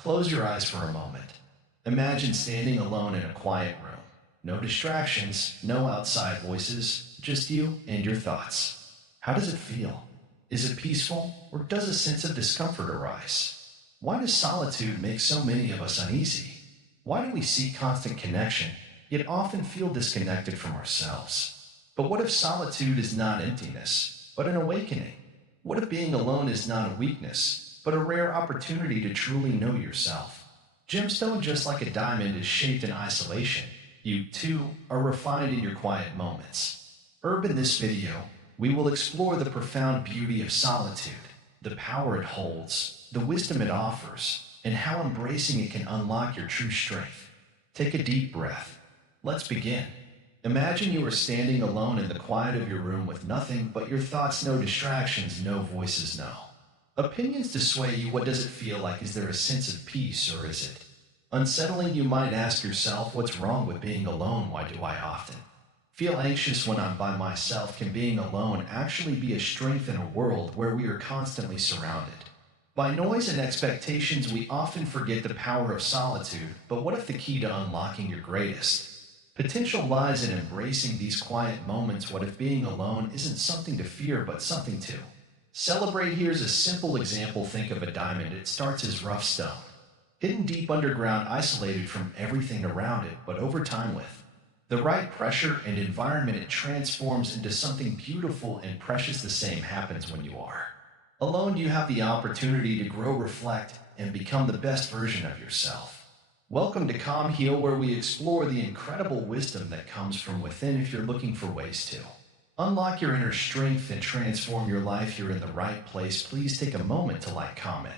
Close your eyes for a moment. Imagine standing alone in a quiet room. No distractions, no outside voices, just you and your thoughts. How does it feel? Is it peaceful, or does a sense of discomfort arise? Why does solitude make so many of us uneasy? Why do we seek constant connection, yet often feel disconnected from ourselves? But what if solitude is not emptiness, but an awakening? What if being alone is not a weakness, but a rare opportunity to truly know yourself? Gemstone, just like a diamond, is shaped in isolation. You, too, are refined in your quiet moments. In this video, we will explore the profound beauty of solitude, the power it holds, the wisdom it offers, and how embracing it can unlock your true strength. Take a deep breath. Let's begin. Imagine you are standing alone in the quiet of your room with nothing but your thoughts, no distractions, no voices, no opinions to sway you. What does it feel like? Is there a sense of peace, or is it unsettling? You might ask yourself, what's wrong with being alone? Why do I often feel anxious when I'm by myself? Can being alone actually be a strength in a world where we are constantly surrounded by noise and expectations? We often forget the power of solitude, but what if the key to unlocking your greatest potential lies in embracing these quiet moments? What if being alone isn't something to fear, but something to celebrate? Here's a simple example. Think of a diamond. It starts as rough stone, hidden deep underground, isolated from everything around it, but over time, with the right pressure and environment, it transforms into something beautiful and precious. The same happens when you are alone. You have the opportunity to grow, reflect, and become the best version of yourself. Welcome to Calm Heal, where we explore the incredible wisdom that comes from within. If you're looking for ways to unlock your inner strength and transform your life, you're in the right place. Please take a moment to like, comment,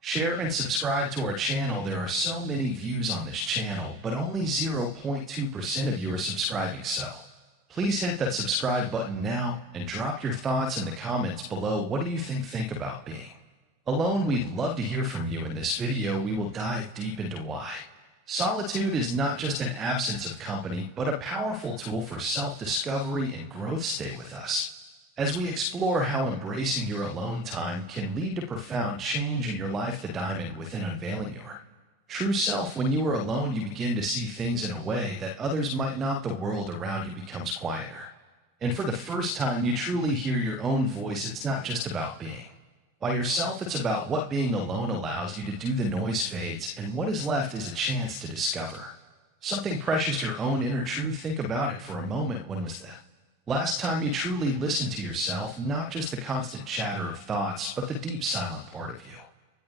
share, and subscribe to our channel. There are so many views on this channel, but only 0.2% of you are subscribing, so please hit that subscribe button now and drop your thoughts in the comments below. What do you think about being alone? We'd love to hear from you. In this video, we will dive deep into why solitude is not just an absence of company, but a powerful tool for self-discovery and growth. Stay with us as we explore how embracing your alone time can lead to profound change in your life. The diamond within, unveiling your true self. When you are alone, you begin to see things in a way that others might not. The world around you becomes quieter, and for the first time, you truly hear your own voice. It's not just about being by yourself, it's about what being alone allows you to do. The noise fades, and what is left is a chance to discover something precious, your own inner truth. Think about it for a moment. When was the last time you truly listened to yourself? Not just the constant chatter of thoughts, but the deep silent part of you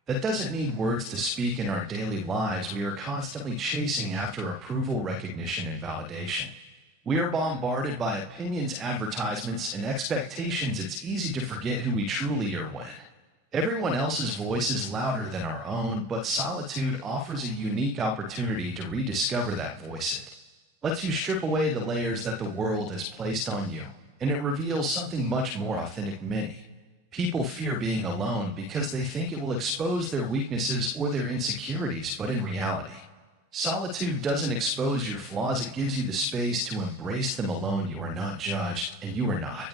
that doesn't need words to speak. In our daily lives, we are constantly chasing after approval, recognition, and validation. We are bombarded by opinions, advertisements, and expectations. It's easy to forget who we truly are when everyone else's voice is louder than our own. But solitude offers a unique opportunity to rediscover that voice. It lets you strip away the layers that the world has placed on you, and it reveals something much more authentic. Many people fear being alone because they think it will expose their weaknesses or their insecurities, but in reality, solitude doesn't expose your flaws. It gives you the space to embrace them. Alone, you are not judged, and you are not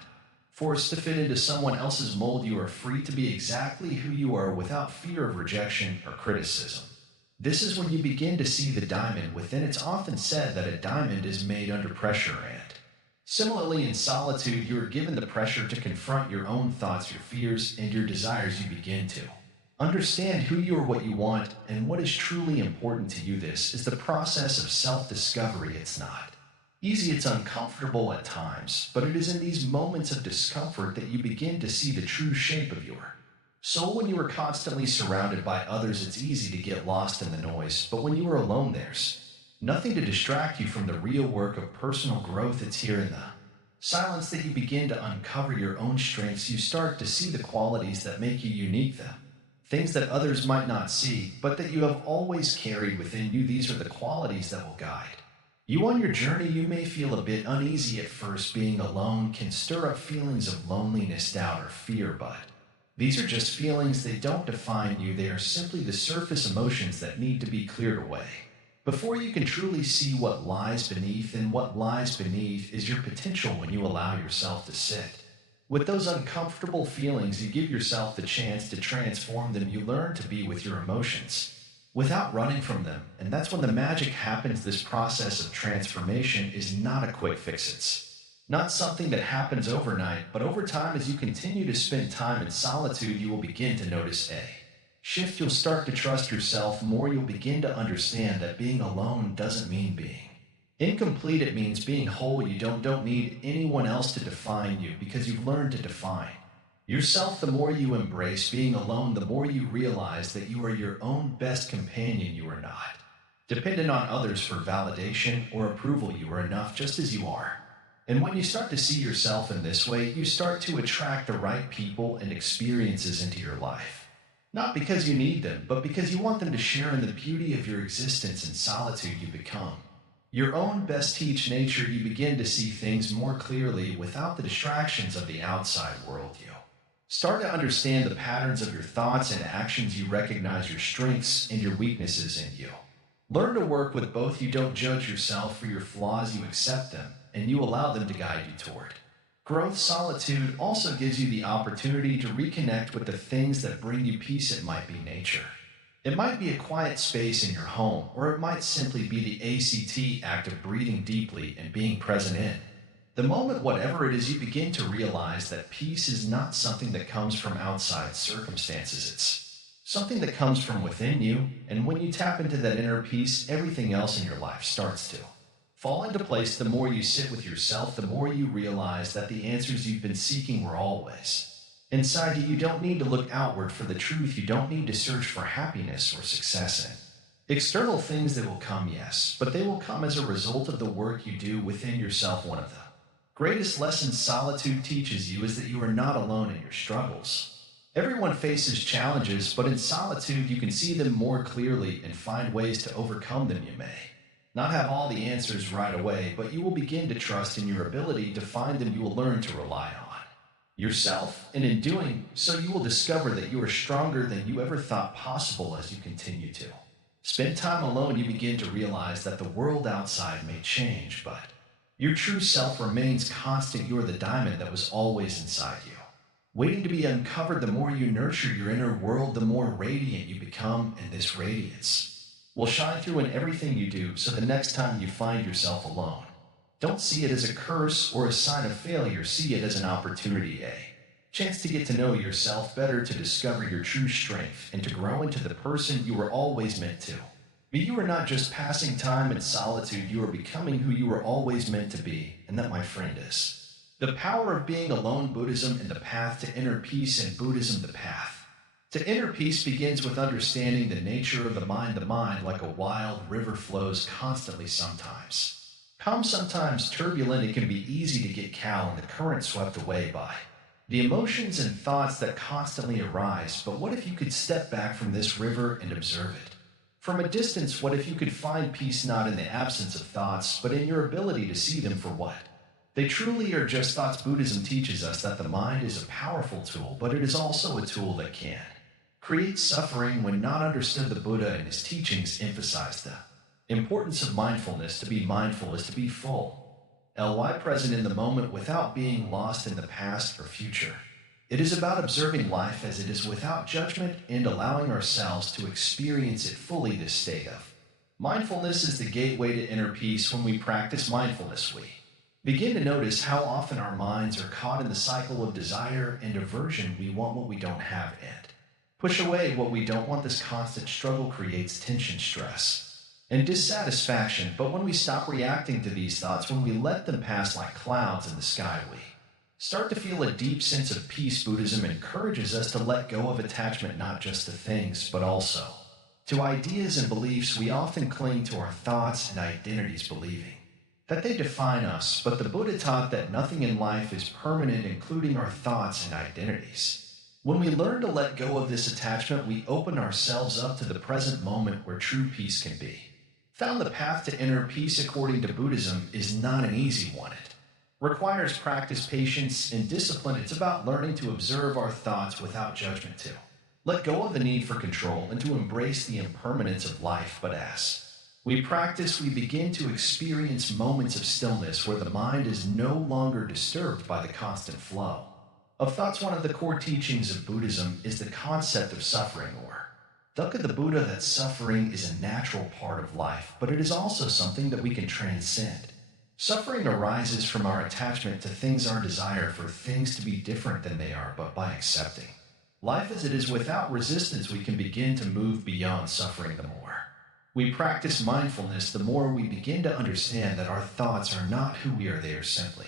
forced to fit into someone else's mold. You are free to be exactly who you are without fear of rejection or criticism. This is when you begin to see the diamond within. It's often said that a diamond is made under pressure, and similarly, in solitude, you are given the pressure to confront your own thoughts, your fears, and your desires. You begin to understand who you are, what you want, and what is truly important to you. This is the process of self-discovery. It's not easy, it's uncomfortable at times, but it is in these moments of discomfort that you begin to see the true shape of your soul. When you are constantly surrounded by others, it's easy to get lost in the noise, but when you are alone, there's nothing to distract you from the real work of personal growth. It's here in the silence that you begin to uncover your own strengths. You start to see the qualities that make you unique, the things that others might not see, but that you have always carried within you. These are the qualities that will guide you on your journey. You may feel a bit uneasy at first. Being alone can stir up feelings of loneliness, doubt, or fear, but these are just feelings. They don't define you. They are simply the surface emotions that need to be cleared away before you can truly see what lies beneath. And what lies beneath is your potential. When you allow yourself to sit with those uncomfortable feelings, you give yourself the chance to transform them. You learn to be with your emotions without running from them. And that's when the magic happens. This process of transformation is not a quick fix. It's not something that happens overnight, but over time, as you continue to spend time in solitude, you will begin to notice a shift. You'll start to trust yourself more. You'll begin to understand that being alone doesn't mean being incomplete. It means being whole. You don't need anyone else to define you because you've learned to define yourself. The more you embrace being alone, the more you realize that you are your own best companion. You are not dependent on others for validation or approval. You are enough just as you are. And when you start to see yourself in this way, you start to attract the right people and experiences into your life. Not because you need them, but because you want them to share in the beauty of your existence. In solitude, you become your own best teach nature. You begin to see things more clearly without the distractions of the outside world. You start to understand the patterns of your thoughts and actions. You recognize your strengths and your weaknesses in you. Learn to work with both. You don't judge yourself for your flaws. You accept them and you allow them to guide you toward growth. Solitude also gives you the opportunity to reconnect with the things that bring you peace. It might be nature. It might be a quiet space in your home, or it might simply be the act of breathing deeply and being present in the moment. Whatever it is, you begin to realize that peace is not something that comes from outside circumstances. It's something that comes from within you. And when you tap into that inner peace, everything else in your life starts to fall into place. The more you sit with yourself, the more you realize that the answers you've been seeking were always inside you. You don't need to look outward for the truth. You don't need to search for happiness or success in external things. That will come, yes, but they will come as a result of the work you do within yourself. One of the greatest lessons solitude teaches you is that you are not alone in your struggles. Everyone faces challenges, but in solitude you can see them more clearly and find ways to overcome them. You may not have all the answers right away, but you will begin to trust in your ability to find them. You will learn to rely on yourself, and in doing so, you will discover that you are stronger than you ever thought possible. As you continue to spend time alone, you begin to realize that the world outside may change, but your true self remains constant. You are the diamond that was always inside you, waiting to be uncovered. The more you nurture your inner world, the more radiant you become, and this radiance will shine through in everything you do. So the next time you find yourself alone, don't see it as a curse or a sign of failure. See it as an opportunity, a chance to get to know yourself better, to discover your true strength, and to grow into the person you were always meant to be. You are not just passing time in solitude, you are becoming who you were always meant to be. And that, my friend, is the power of being alone. Buddhism and the path to inner peace. In Buddhism, the path to inner peace begins with understanding the nature of the mind. The mind, like a wild river, flows constantly, sometimes calm, sometimes turbulent. It can be easy to get cowed and the current swept away by the emotions and thoughts that constantly arise. But what if you could step back from this river and observe it from a distance? What if you could find peace not in the absence of thoughts, but in your ability to see them for what they truly are, just thoughts. Buddhism teaches us that the mind is a powerful tool, but it is also a tool that can create suffering when not understood. The Buddha and his teachings emphasize the importance of mindfulness. To be mindful is to be full, present in the moment without being lost in the past or future. It is about observing life as it is without judgment and allowing ourselves to experience it fully. This state of mindfulness is the gateway to inner peace. When we practice mindfulness, we begin to notice how often our minds are caught in the cycle of desire and aversion. We want what we don't have and push away what we don't want. This constant struggle creates tension, stress, and dissatisfaction. But when we stop reacting to these thoughts, when we let them pass like clouds in the sky, we start to feel a deep sense of peace. Buddhism encourages us to let go of attachment, not just to things, but also to ideas and beliefs. We often cling to our thoughts and identities, believing that they define us. But the Buddha taught that nothing in life is permanent, including our thoughts and identities. When we learn to let go of this attachment, we open ourselves up to the present moment where true peace can be found. The path to inner peace, according to Buddhism, is not an easy one. It requires practice, patience, and discipline. It's about learning to observe our thoughts without judgment, to let go of the need for control, and to embrace the impermanence of life. But as we practice, we begin to experience moments of stillness where the mind is no longer disturbed by the constant flow of thoughts. One of the core teachings of Buddhism is the concept of suffering, or Dukkha the Buddha that suffering is a natural part of life, but it is also something that we can transcend. Suffering arises from our attachment to things, our desire for things to be different than they are, but by accepting life as it is without resistance, we can begin to move beyond suffering the more we practice mindfulness, the more we begin to understand that our thoughts are not who we are, they are simply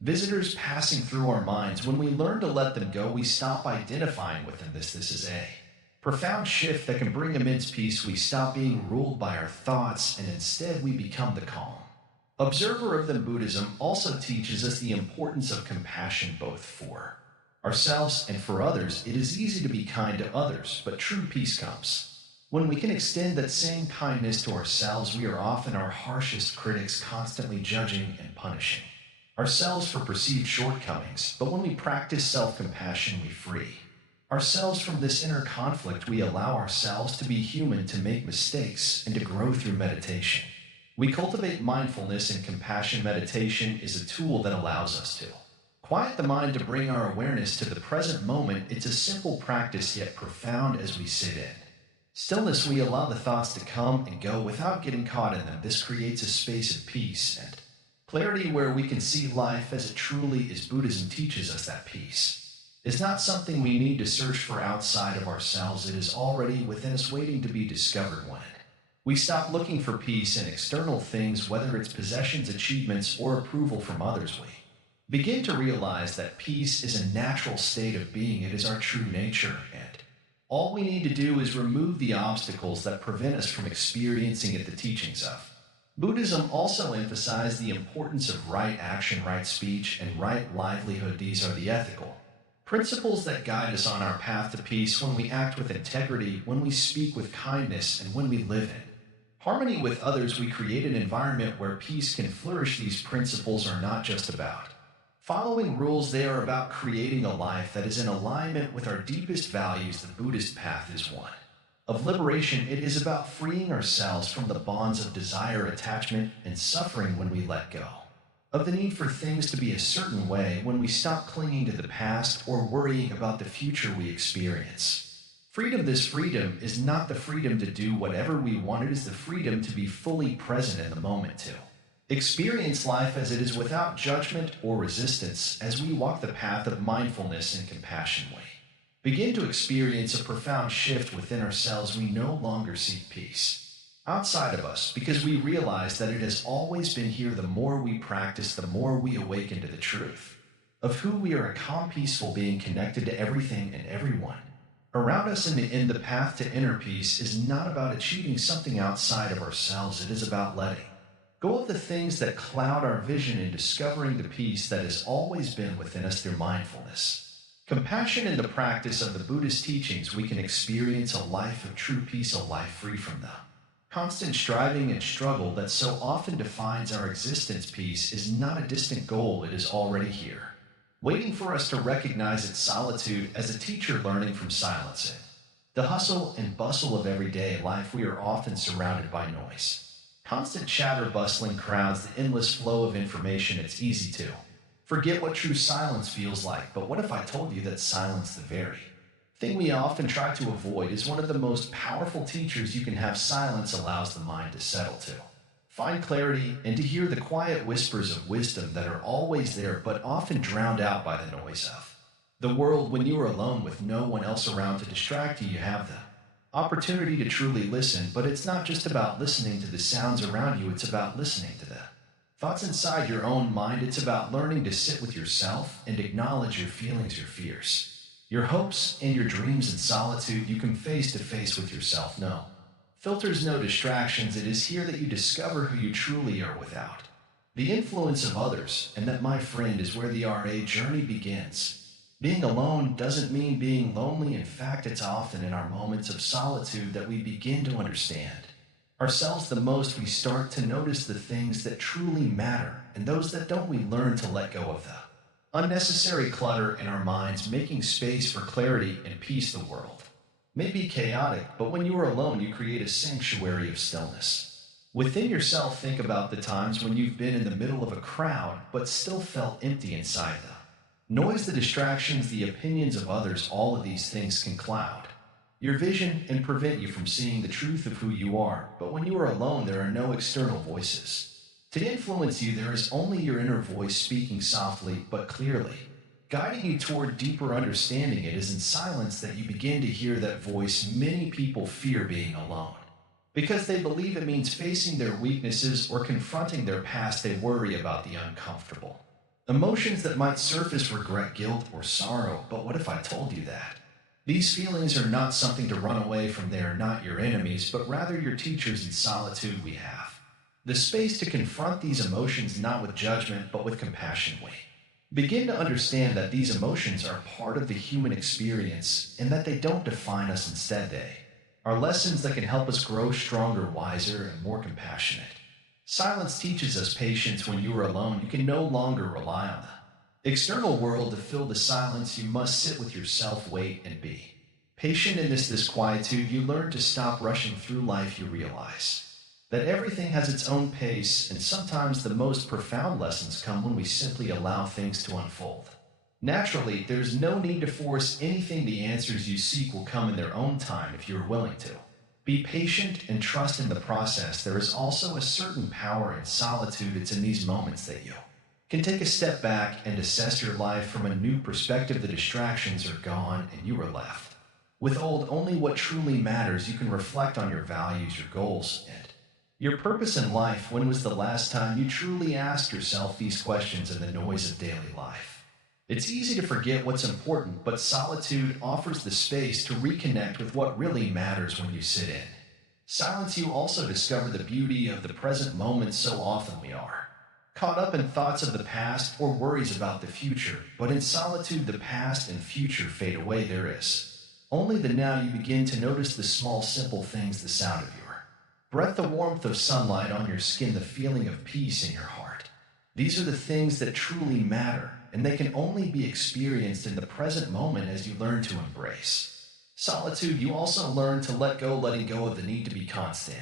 visitors passing through our minds. When we learn to let them go, we stop identifying with them. This is a profound shift that can bring immense peace. We stop being ruled by our thoughts and instead we become the calm observer of them. Buddhism also teaches us the importance of compassion both for ourselves and for others. It is easy to be kind to others, but true peace comes when we can extend that same kindness to ourselves. We are often our harshest critics, constantly judging and punishing ourselves for perceived shortcomings, but when we practice self-compassion, we free ourselves from this inner conflict. We allow ourselves to be human, to make mistakes, and to grow through meditation. We cultivate mindfulness, and compassion meditation is a tool that allows us to quiet the mind, to bring our awareness to the present moment. It's a simple practice, yet profound. As we sit in stillness, we allow the thoughts to come and go without getting caught in them. This creates a space of peace and clarity where we can see life as it truly is. Buddhism teaches us that peace is not something we need to search for outside of ourselves. It is already within us, waiting to be discovered. When we stop looking for peace in external things, whether it's possessions, achievements, or approval from others, we begin to realize that peace is a natural state of being. It is our true nature, and all we need to do is remove the obstacles that prevent us from experiencing it. The teachings of Buddhism also emphasize the importance of right action, right speech, and right livelihood. These are the ethical principles that guide us on our path to peace. When we act with integrity, when we speak with kindness, and when we live in harmony with others, we create an environment where peace can flourish. These principles are not just about following rules, they are about creating a life that is in alignment with our deepest values. The Buddhist path is one of liberation. It is about freeing ourselves from the bonds of desire, attachment, and suffering. When we let go of the need for things to be a certain way, when we stop clinging to the past or worrying about the future, we experience freedom. This freedom is not the freedom to do whatever we want, it is the freedom to be fully present in the moment, to experience life as it is without judgment or resistance. As we walk the path of mindfulness and compassion, we begin to experience a profound shift within ourselves. We no longer seek peace outside of us because we realize that it has always been here. The more we practice, the more we awaken to the truth of who we are, a calm, peaceful being connected to everything and everyone around us. In the path to inner peace is not about achieving something outside of ourselves. It is about letting go of the things that cloud our vision and discovering the peace that has always been within us. Through mindfulness, compassion, and the practice of the Buddhist teachings, we can experience a life of true peace, a life free from the constant striving and struggle that so often defines our existence. Peace is not a distant goal, it is already here, waiting for us to recognize its solitude. As a teacher learning from silence, in the hustle and bustle of everyday life, we are often surrounded by noise, constant chatter, bustling crowds, the endless flow of information. It's easy to forget what true silence feels like. But what if I told you that silence, the very thing we often try to avoid, is one of the most powerful teachers you can have? Silence allows the mind to settle, to find clarity, and to hear the quiet whispers of wisdom that are always there, but often drowned out by the noise of the world. When you are alone with no one else around to distract you, you have the opportunity to truly listen. But it's not just about listening to the sounds around you, it's about listening to the thoughts inside your own mind. It's about learning to sit with yourself and acknowledge your feelings, your fears, your hopes, and your dreams. In solitude, you come face to face with yourself. No filters, no distractions. It is here that you discover who you truly are without the influence of others. And that, my friend, is where the RA journey begins. Being alone doesn't mean being lonely. In fact, it's often in our moments of solitude that we begin to understand ourselves the most. We start to notice the things that truly matter, and those that don't. We learn to let go of the unnecessary clutter in our minds, making space for clarity and peace. The world may be chaotic, but when you are alone, you create a sanctuary of stillness within yourself. Think about the times when you've been in the middle of a crowd, but still felt empty inside. The noise, the distractions, the opinions of others, all of these things can cloud your vision and prevent you from seeing the truth of who you are. But when you are alone, there are no external voices. To influence you, there is only your inner voice speaking softly but clearly. Guiding you toward deeper understanding, it is in silence that you begin to hear that voice many people fear being alone. Because they believe it means facing their weaknesses or confronting their past, they worry about the uncomfortable. Emotions that might surface regret, guilt, or sorrow, but what if I told you that? These feelings are not something to run away from, they are not your enemies, but rather your teachers in solitude we have. The space to confront these emotions not with judgment, but with compassion we. Begin to understand that these emotions are part of the human experience and that they don't define us, instead they are lessons that can help us grow stronger, wiser, and more compassionate. Silence teaches us patience. When you are alone, you can no longer rely on the external world to fill the silence. You must sit with yourself, wait, and be patient in this disquietude. You learn to stop rushing through life. You realize that everything has its own pace, and sometimes the most profound lessons come when we simply allow things to unfold naturally. There's no need to force anything. The answers you seek will come in their own time if you're willing to. Be patient and trust in the process. There is also a certain power in solitude. It's in these moments that you can take a step back and assess your life from a new perspective. The distractions are gone and you are left withhold only what truly matters. You can reflect on your values, your goals, and your purpose in life. When was the last time you truly asked yourself these questions in the noise of daily life? It's easy to forget what's important, but solitude offers the space to reconnect with what really matters. When you sit in silence, you also discover the beauty of the present moment. So often we are caught up in thoughts of the past or worries about the future, but in solitude, the past and future fade away. There is only the now. You begin to notice the small, simple things: the sound of your breath, the warmth of sunlight on your skin, the feeling of peace in your heart. These are the things that truly matter, and they can only be experienced in the present moment as you learn to embrace solitude. You also learn to let go, letting go of the need to be constant.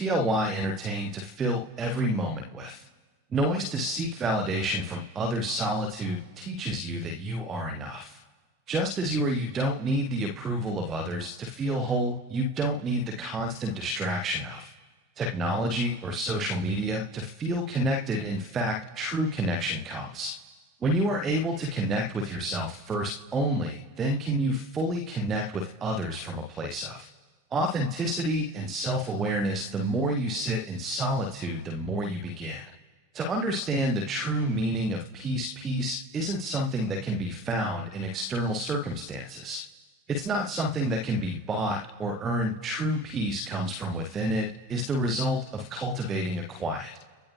Entertained to fill every moment with noise, to seek validation from others. Solitude teaches you that you are enough. Just as you are, you don't need the approval of others to feel whole. You don't need the constant distraction of technology or social media to feel connected. In fact, true connection comes when you are able to connect with yourself first. Only then can you fully connect with others from a place of authenticity and self-awareness. The more you sit in solitude, the more you begin to understand the true meaning of peace. Peace isn't something that can be found in external circumstances. It's not something that can be bought or earned. True peace comes from within. It is the result of cultivating a quiet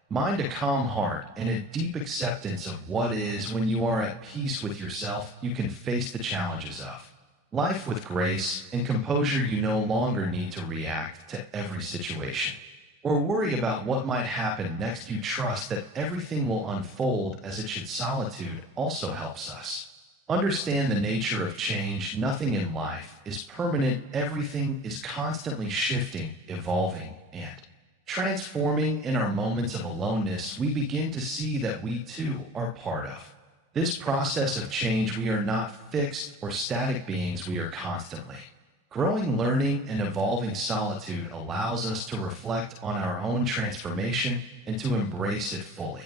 mind, a calm heart, and a deep acceptance of what is. When you are at peace with yourself, you can face the challenges of life with grace and composure. You no longer need to react to every situation or worry about what might happen next. You trust that everything will unfold as it should. Solitude also helps us understand the nature of change. Nothing in life is permanent. Everything is constantly shifting, evolving, and transforming. In our moments of aloneness, we begin to see that we too are part of this process of change. We are not fixed or static beings. We are constantly growing, learning, and evolving. Solitude allows us to reflect on our own transformation and to embrace it fully.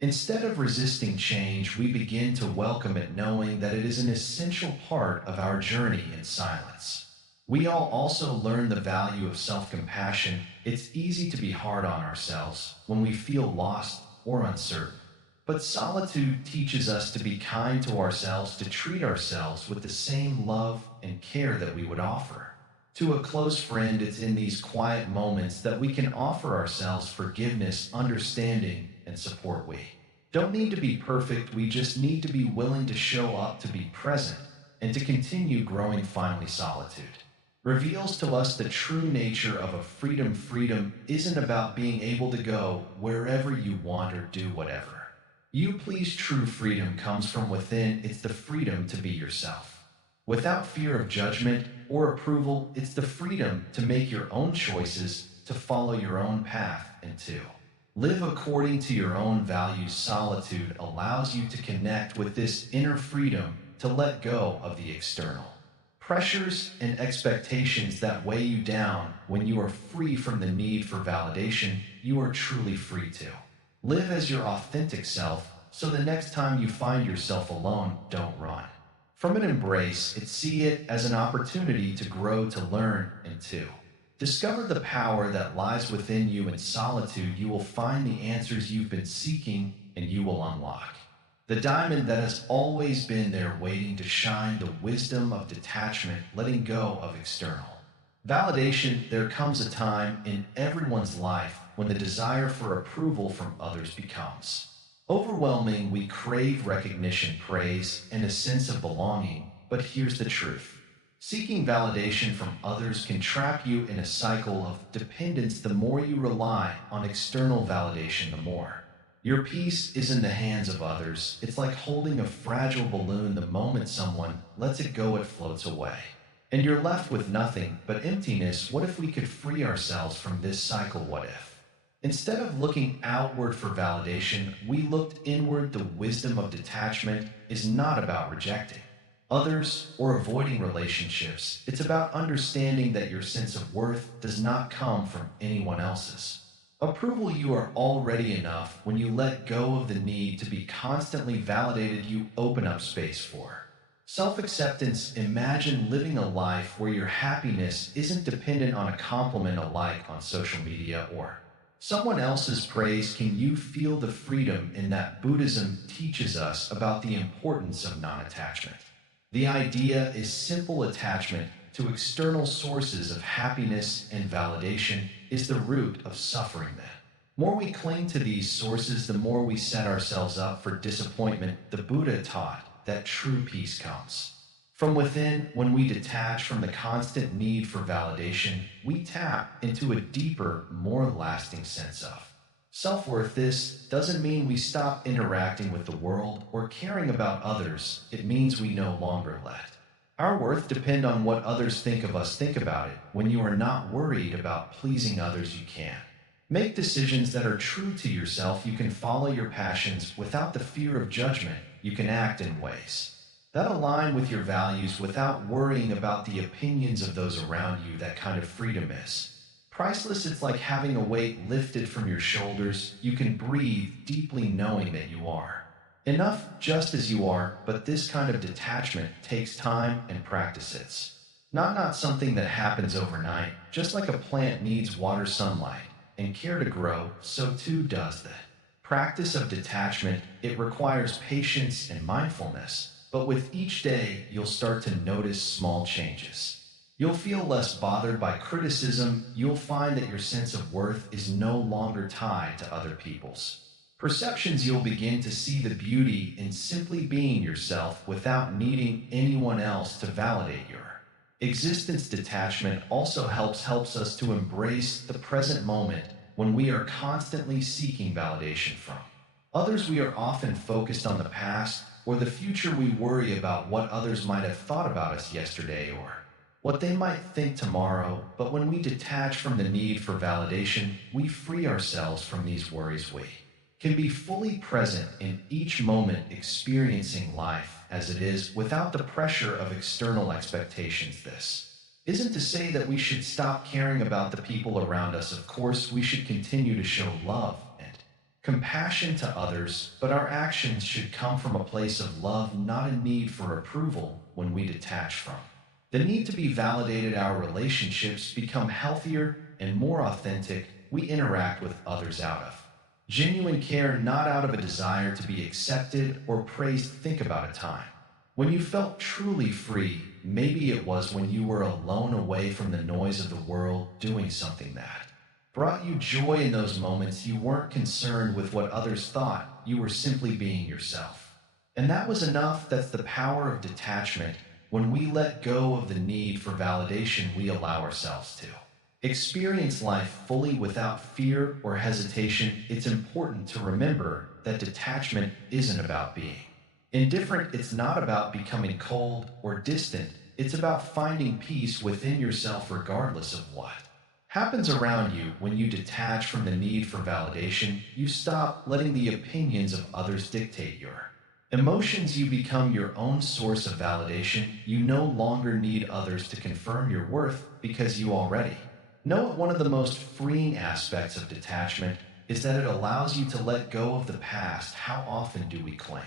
Instead of resisting change, we begin to welcome it, knowing that it is an essential part of our journey. In silence, we all also learn the value of self-compassion. It's easy to be hard on ourselves when we feel lost or uncertain. But solitude teaches us to be kind to ourselves, to treat ourselves with the same love and care that we would offer to a close friend. It's in these quiet moments that we can offer ourselves forgiveness, understanding, and support. We don't need to be perfect. We just need to be willing to show up, to be present, and to continue growing. Finally, solitude reveals to us the true nature of a freedom. Freedom isn't about being able to go wherever you want or do whatever you please. True freedom comes from within. It's the freedom to be yourself without fear of judgment or approval. It's the freedom to make your own choices, to follow your own path, and to live according to your own values. Solitude allows you to connect with this inner freedom, to let go of the external Pressures and expectations that weigh you down. When you are free from the need for validation, you are truly free to live as your authentic self, so the next time you find yourself alone, don't run from an embrace it, see it as an opportunity to grow, to learn, and to discover the power that lies within you. In solitude, you will find the answers you've been seeking, and you will unlock the diamond that has always been there waiting to shine, the wisdom of detachment, letting go of external validation. There comes a time in everyone's life when the desire for approval from others becomes overwhelming. We crave recognition, praise, and a sense of belonging. But here's the truth: seeking validation from others can trap you in a cycle of dependence. The more you rely on external validation, the more your peace is in the hands of others. It's like holding a fragile balloon. The moment someone lets it go, it floats away, and you're left with nothing but emptiness. What if we could free ourselves from this cycle? What if, instead of looking outward for validation, we looked inward? The wisdom of detachment is not about rejecting others or avoiding relationships. It's about understanding that your sense of worth does not come from anyone else's approval. You are already enough. When you let go of the need to be constantly validated, you open up space for self-acceptance. Imagine living a life where your happiness isn't dependent on a compliment, a like on social media, or someone else's praise. Can you feel the freedom in that? Buddhism teaches us about the importance of non-attachment. The idea is simple: attachment to external sources of happiness and validation is the root of suffering. The more we cling to these sources, the more we set ourselves up for disappointment. The Buddha taught that true peace comes from within. When we detach from the constant need for validation, we tap into a deeper, more lasting sense of self-worth. This doesn't mean we stop interacting with the world or caring about others. It means we no longer let our worth depend on what others think of us. Think about it. When you are not worried about pleasing others, you can make decisions that are true to yourself. You can follow your passions without the fear of judgment. You can act in ways that align with your values without worrying about the opinions of those around you. That kind of freedom is priceless. It's like having a weight lifted from your shoulders. You can breathe deeply knowing that you are enough just as you are. But this kind of detachment takes time and practice. It's not something that happens overnight. Just like a plant needs water, sunlight, and care to grow, so too does the practice of detachment. It requires patience and mindfulness. But with each day, you'll start to notice small changes. You'll feel less bothered by criticism. You'll find that your sense of worth is no longer tied to other people's perceptions. You'll begin to see the beauty in simply being yourself without needing anyone else to validate your existence. Detachment also helps us to embrace the present moment. When we are constantly seeking validation from others, we are often focused on the past or the future. We worry about what others might have thought about us yesterday or what they might think tomorrow. But when we detach from the need for validation, we free ourselves from these worries. We can be fully present in each moment, experiencing life as it is without the pressure of external expectations. This isn't to say that we should stop caring about the people around us. Of course, we should continue to show love and compassion to others, but our actions should come from a place of love, not a need for approval. When we detach from the need to be validated, our relationships become healthier and more authentic. We interact with others out of genuine care, not out of a desire to be accepted or praised. Think about a time when you felt truly free. Maybe it was when you were alone, away from the noise of the world, doing something that brought you joy. In those moments, you weren't concerned with what others thought. You were simply being yourself, and that was enough. That's the power of detachment. When we let go of the need for validation, we allow ourselves to experience life fully without fear or hesitation. It's important to remember that detachment isn't about being indifferent. It's not about becoming cold or distant. It's about finding peace within yourself regardless of what happens around you. When you detach from the need for validation, you stop letting the opinions of others dictate your Emotions, you become your own source of validation. You no longer need others to confirm your worth because you already know it. One of the most freeing aspects of detachment is that it allows you to let go of the past. How often do we cling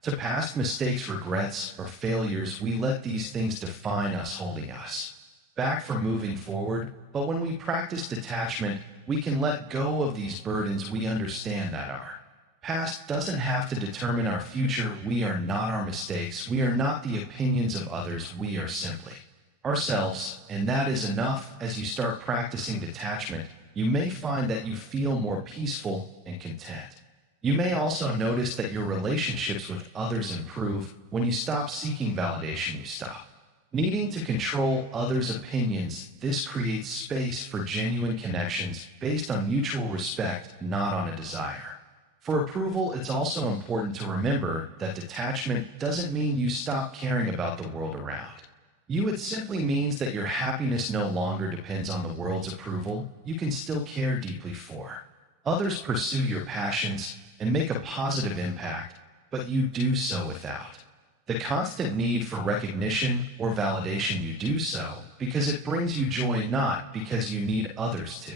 to past mistakes, regrets, or failures? We let these things define us, holding us back from moving forward. But when we practice detachment, we can let go of these burdens. We understand that our past doesn't have to determine our future. We are not our mistakes. We are not the opinions of others. We are simply ourselves, and that is enough. As you start practicing detachment, you may find that you feel more peaceful and content. You may also notice that your relationships with others improve. When you stop seeking validation, you stop needing to control others' opinions. This creates space for genuine connections based on mutual respect, not on a desire for approval. It's also important to remember that detachment doesn't mean you stop caring about the world around you. It simply means that your happiness no longer depends on the world's approval. You can still care deeply for others, pursue your passions, and make a positive impact, but you do so without the constant need for recognition or validation. You do so because it brings you joy, not because you need others to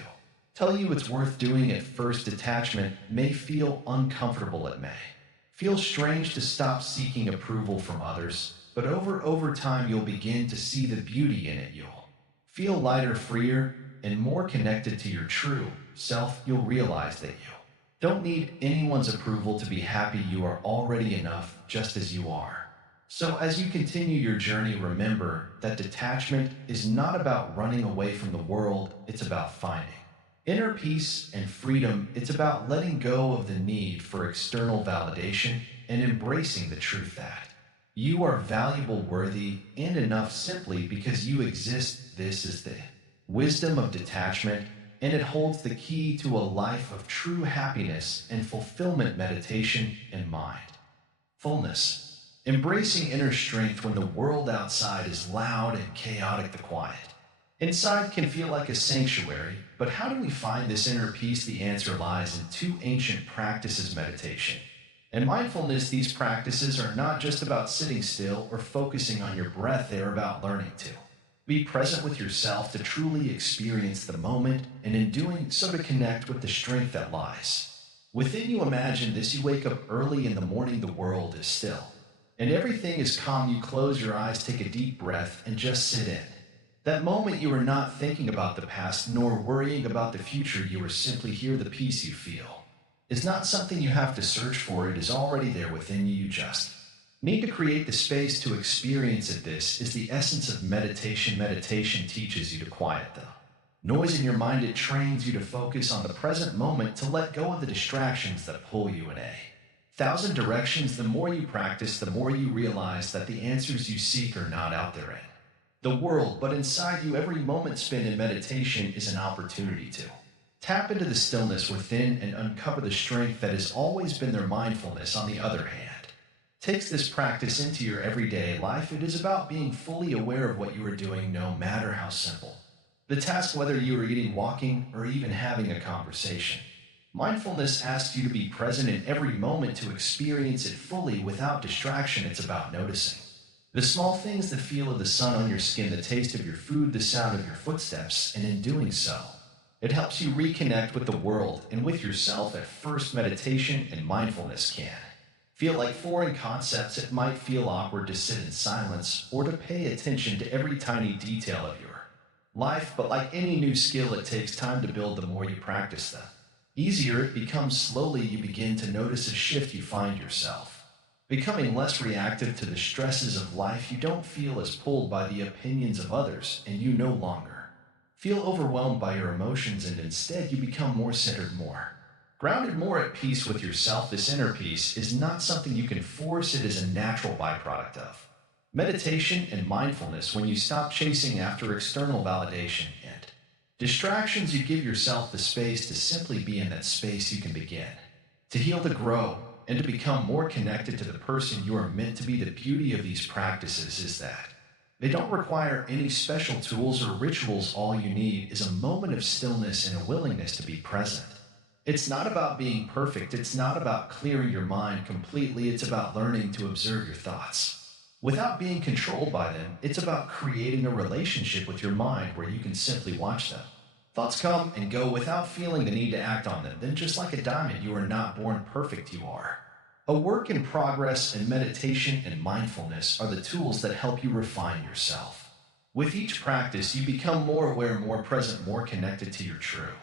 tell you it's worth doing. At first, detachment may feel uncomfortable. It may feel strange to stop seeking approval from others, but over time you'll begin to see the beauty in it. You'll feel lighter, freer, and more connected to your true self. You'll realize that you don't need anyone's approval to be happy. You are already enough just as you are. So as you continue your journey, remember that detachment is not about running away from the world. It's about finding inner peace and freedom. It's about letting go of the need for external validation and embracing the truth that you are valuable, worthy, and enough simply because you exist. This is the wisdom of detachment, and it holds the key to a life of true happiness and fulfillment. Meditation and mindfulness. Embracing inner strength. When the world outside is loud and chaotic, the quiet inside can feel like a sanctuary. But how do we find this inner peace? The answer lies in two ancient practices: meditation and mindfulness. These practices are not just about sitting still or focusing on your breath. They are about learning to be present with yourself, to truly experience the moment, and in doing so to connect with the strength that lies within you. Imagine this: you wake up early in the morning, the world is still, and everything is calm. You close your eyes, take a deep breath, and just sit in that moment. You are not thinking about the past nor worrying about the future. You are simply here. The peace you feel is not something you have to search for. It is already there within you. You just need to create the space to experience it. This is the essence of meditation. Meditation teaches you to quiet the noise in your mind. It trains you to focus on the present moment, to let go of the distractions that pull you in a thousand directions. The more you practice, the more you realize that the answers you seek are not out there in the world, but inside you. Every moment spent in meditation is an opportunity to tap into the stillness within and uncover the strength that has always been there. Mindfulness, on the other hand, takes this practice into your everyday life. It is about being fully aware of what you are doing, no matter how simple the task, whether you are eating, walking, or even having a conversation. Mindfulness asks you to be present in every moment, to experience it fully without distraction. It's about noticing the small things: the feel of the sun on your skin, the taste of your food, the sound of your footsteps, and in doing so, it helps you reconnect with the world and with yourself. At first, meditation and mindfulness can feel like foreign concepts. It might feel awkward to sit in silence or to pay attention to every tiny detail of your life, but like any new skill, it takes time to build. The more you practice, the easier it becomes. Slowly, you begin to notice a shift. You find yourself becoming less reactive to the stresses of life. You don't feel as pulled by the opinions of others, and you no longer feel overwhelmed by your emotions, and instead you become more centered, more grounded, more at peace with yourself. This inner peace is not something you can force. It is a natural byproduct of meditation and mindfulness. When you stop chasing after external validation and distractions, you give yourself the space to simply be in that space. You can begin to heal, to grow, and to become more connected to the person you are meant to be. The beauty of these practices is that they don't require any special tools or rituals. All you need is a moment of stillness and a willingness to be present. It's not about being perfect, it's not about clearing your mind completely, it's about learning to observe your thoughts. Without being controlled by them, it's about creating a relationship with your mind where you can simply watch them. Thoughts come and go without feeling the need to act on them. Then, just like a diamond, you are not born perfect, you are. A work in progress, and meditation and mindfulness are the tools that help you refine yourself. With each practice, you become more aware, more present, more connected to your true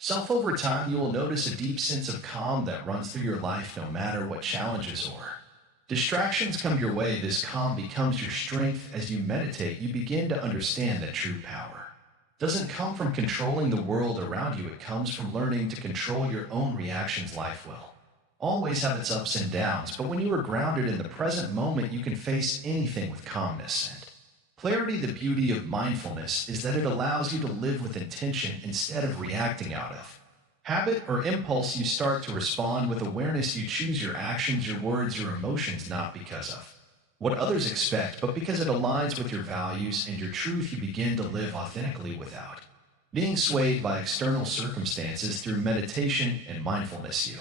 self. Over time, you will notice a deep sense of calm that runs through your life no matter what challenges or distractions come your way. This calm becomes your strength. As you meditate, you begin to understand that true power doesn't come from controlling the world around you, it comes from learning to control your own reactions. Life will always have its ups and downs, but when you are grounded in the present moment, you can face anything with calmness and clarity. The beauty of mindfulness is that it allows you to live with intention instead of reacting out of habit or impulse. You start to respond with awareness. You choose your actions, your words, your emotions, not because of what others expect, but because it aligns with your values and your truth. You begin to live authentically without being swayed by external circumstances. Through meditation and mindfulness, you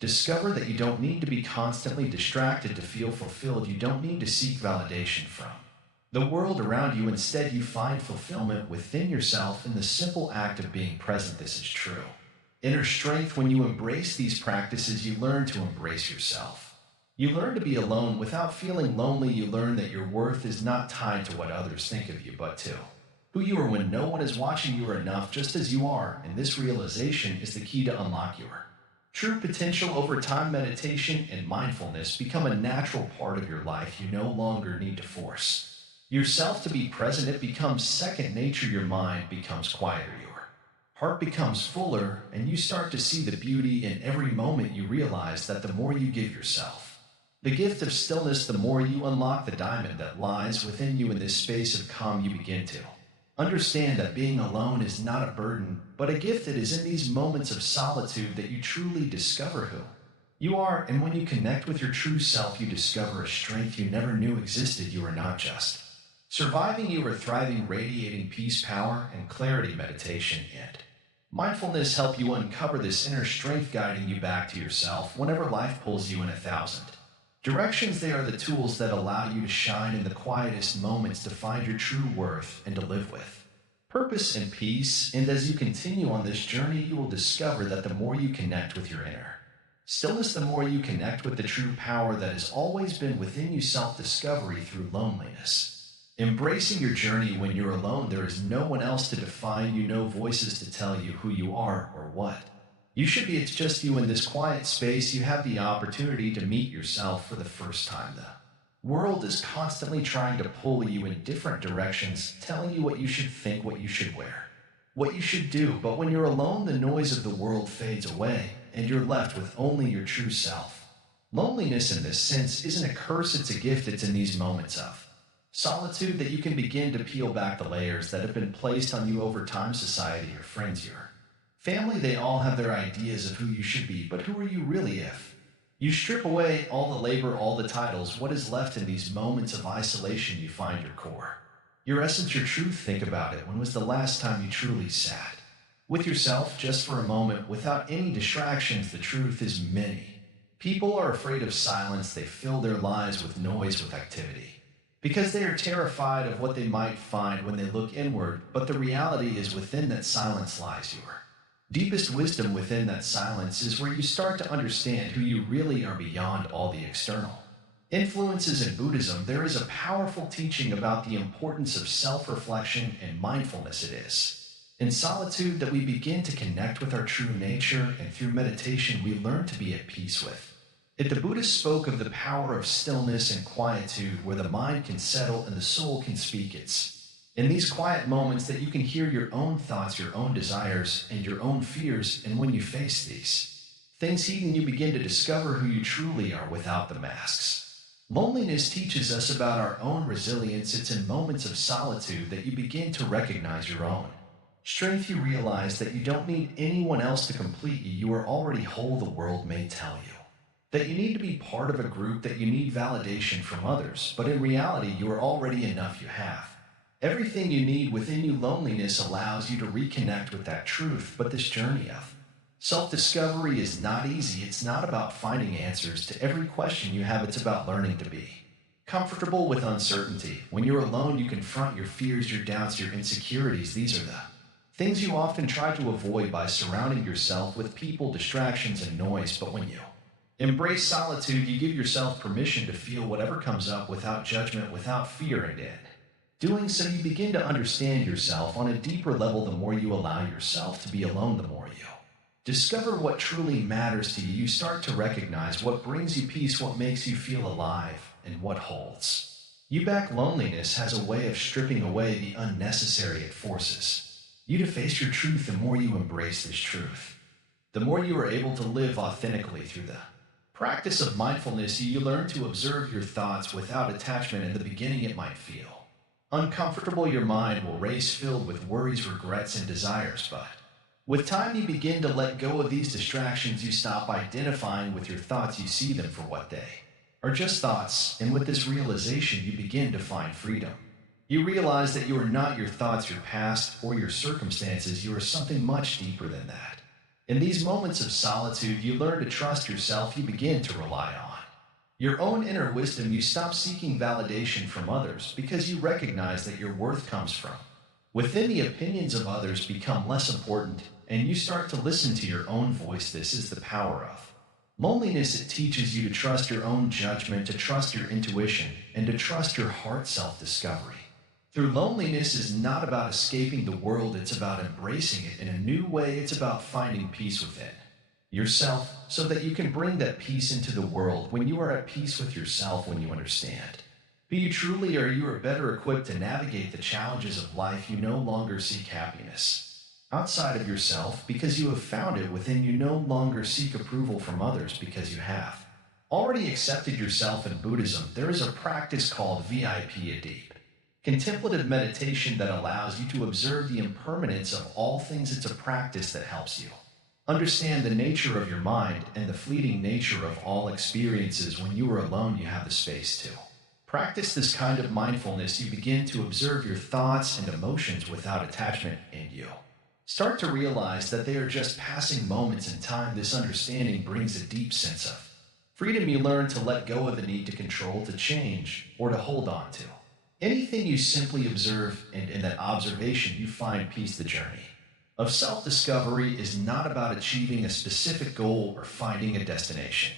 discover that you don't need to be constantly distracted to feel fulfilled. You don't need to seek validation from the world around you. Instead, you find fulfillment within yourself in the simple act of being present. This is true inner strength. When you embrace these practices, you learn to embrace yourself. You learn to be alone without feeling lonely. You learn that your worth is not tied to what others think of you, but to who you are when no one is watching. You are enough just as you are, and this realization is the key to unlock your true potential. Over time, meditation and mindfulness become a natural part of your life. You no longer need to force yourself to be present, it becomes second nature. Your mind becomes quieter, your heart becomes fuller, and you start to see the beauty in every moment. You realize that the more you give yourself the gift of stillness, the more you unlock the diamond that lies within you. In this space of calm, you begin to understand that being alone is not a burden, but a gift. It is in these moments of solitude that you truly discover who you are, and when you connect with your true self, you discover a strength you never knew existed. You are not just surviving, you are thriving, radiating peace, power, and clarity. Meditation and mindfulness help you uncover this inner strength, guiding you back to yourself whenever life pulls you in 1,000 directions. They are the tools that allow you to shine in the quietest moments, to find your true worth, and to live with purpose and peace. And as you continue on this journey, you will discover that the more you connect with your inner stillness, the more you connect with the true power that has always been within you. Self-discovery through loneliness. Embracing your journey when you're alone, there is no one else to define you, no voices to tell you who you are or what you should be. It's just you. In this quiet space, you have the opportunity to meet yourself for the first time. The world is constantly trying to pull you in different directions, telling you what you should think, what you should wear, what you should do. But when you're alone, the noise of the world fades away, and you're left with only your true self. Loneliness, in this sense, isn't a curse, it's a gift. It's in these moments of solitude that you can begin to peel back the layers that have been placed on you over time. Society, your friends, your family, they all have their ideas of who you should be, but who are you really? If you strip away all the labor, all the titles, what is left in these moments of isolation? You find your core, your essence, your truth. Think about it. When was the last time you truly sat with yourself just for a moment without any distractions? The truth is, many people are afraid of silence. They fill their lives with noise, with activity, because they are terrified of what they might find when they look inward. But the reality is, within that silence lies your deepest wisdom. Within that silence is where you start to understand who you really are beyond all the external influences. In Buddhism, there is a powerful teaching about the importance of self-reflection and mindfulness. It is in solitude that we begin to connect with our true nature, and through meditation we learn to be at peace with it. The Buddhists spoke of the power of stillness and quietude, where the mind can settle and the soul can speak. It's in these quiet moments that you can hear your own thoughts, your own desires, and your own fears. And when you face these things heeding, you begin to discover who you truly are without the masks. Loneliness teaches us about our own resilience. It's in moments of solitude that you begin to recognize your own strength. You realize that you don't need anyone else to complete you. You are already whole. The world may tell you that you need to be part of a group, that you need validation from others, but in reality, you are already enough. You have everything you need within you. Loneliness allows you to reconnect with that truth, but this journey of Self-discovery is not easy. It's not about finding answers to every question you have. It's about learning to be comfortable with uncertainty. When you're alone, you confront your fears, your doubts, your insecurities. These are the things you often try to avoid by surrounding yourself with people, distractions, and noise. But when you embrace solitude, you give yourself permission to feel whatever comes up without judgment, without fear, and in doing so, you begin to understand yourself on a deeper level. The more you allow yourself to be alone, the more you discover what truly matters to you. You start to recognize what brings you peace, what makes you feel alive, and what holds you back. Loneliness has a way of stripping away the unnecessary. It forces you to face your truth. The more you embrace this truth, the more you are able to live authentically. Through the practice of mindfulness, you learn to observe your thoughts without attachment. In the beginning, it might feel uncomfortable. Your mind will race, filled with worries, regrets, and desires. But with time, you begin to let go of these distractions. You stop identifying with your thoughts. You see them for what they are, just thoughts. And with this realization, you begin to find freedom. You realize that you are not your thoughts, your past, or your circumstances. You are something much deeper than that. In these moments of solitude, you learn to trust yourself. You begin to rely on your own inner wisdom. You stop seeking validation from others because you recognize that your worth comes from within. The opinions of others become less important, and you start to listen to your own voice. This is the power of loneliness. It teaches you to trust your own judgment, to trust your intuition, and to trust your heart. Self-discovery through loneliness is not about escaping the world. It's about embracing it in a new way. It's about finding peace within yourself so that you can bring that peace into the world. When you are at peace with yourself, when you understand who you truly are, you are better equipped to navigate the challenges of life. You no longer seek happiness outside of yourself because you have found it within. You no longer seek approval from others because you have already accepted yourself. In Buddhism, there is a practice called VIP, a deep contemplative meditation that allows you to observe the impermanence of all things. It's a practice that helps you understand the nature of your mind and the fleeting nature of all experiences. When you are alone, you have the space to practice this kind of mindfulness. You begin to observe your thoughts and emotions without attachment, and you start to realize that they are just passing moments in time. This understanding brings a deep sense of freedom. You learn to let go of the need to control, to change, or to hold on to anything. You simply observe, and in that observation, you find peace. The journey of self-discovery is not about achieving a specific goal or finding a destination.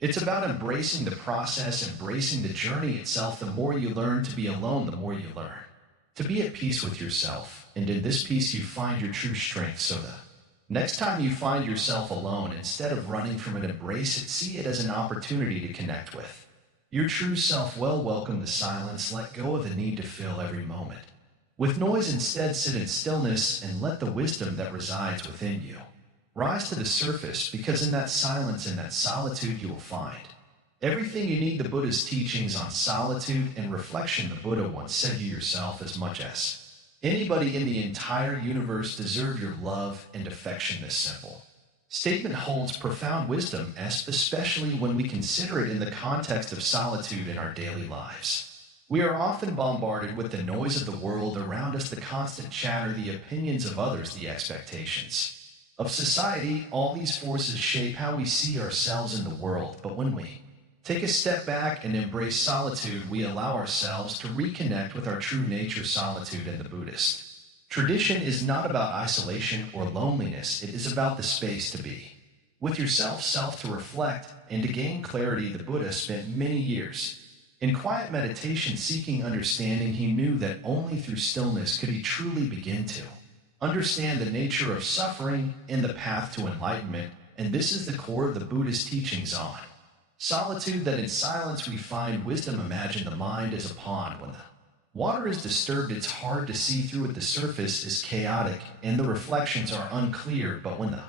It's about embracing the process, embracing the journey itself. The more you learn to be alone, the more you learn to be at peace with yourself. And in this peace, you find your true strength. So the next time you find yourself alone, instead of running from it, embrace it. See it as an opportunity to connect with your true self. Welcome the silence. Let go of the need to fill every moment with noise. Instead, sit in stillness and let the wisdom that resides within you rise to the surface, because in that silence, in that solitude, you will find everything you need. The Buddha's teachings on solitude and reflection. The Buddha once said, you yourself, as much as anybody in the entire universe, deserve your love and affection. This simple statement holds profound wisdom, especially when we consider it in the context of solitude in our daily lives. We are often bombarded with the noise of the world around us, the constant chatter, the opinions of others, the expectations of society. All these forces shape how we see ourselves in the world. But when we take a step back and embrace solitude, we allow ourselves to reconnect with our true nature. Solitude in the Buddhist tradition is not about isolation or loneliness. It is about the space to be with yourself, to reflect, and to gain clarity. The Buddha spent many years in quiet meditation, seeking understanding. He knew that only through stillness could he truly begin to understand the nature of suffering and the path to enlightenment. And this is the core of the Buddhist teachings on solitude, that in silence we find wisdom. Imagine the mind as a pond. When the water is disturbed, it's hard to see through it. The surface is chaotic and the reflections are unclear. But when the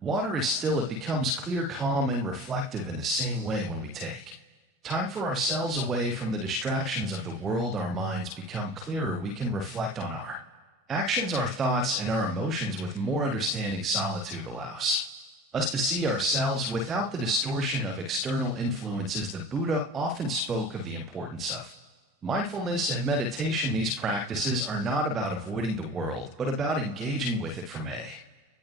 water is still, it becomes clear, calm, and reflective. In the same way, when we take time for ourselves away from the distractions of the world, our minds become clearer. We can reflect on our actions, our thoughts, and our emotions with more understanding. Solitude allows us to see ourselves without the distortion of external influences. The Buddha often spoke of the importance of mindfulness and meditation. These practices are not about avoiding the world, but about engaging with it from a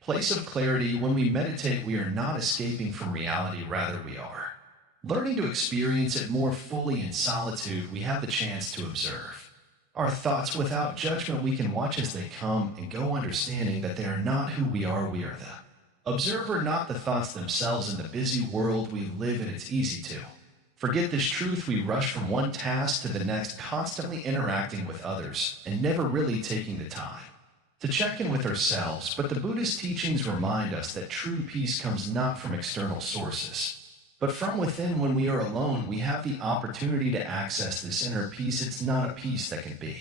Place of clarity: when we meditate, we are not escaping from reality, rather, we are learning to experience it more fully. In solitude, we have the chance to observe our thoughts without judgment. We can watch as they come and go, understanding that they are not who we are the observer, not the thoughts themselves. In the busy world we live in, it's easy to forget this truth. We rush from one task to the next, constantly interacting with others and never really taking the time to check in with ourselves. But the Buddhist teachings remind us that true peace comes not from external sources, but from within. When we are alone, we have the opportunity to access this inner peace. It's not a peace that can be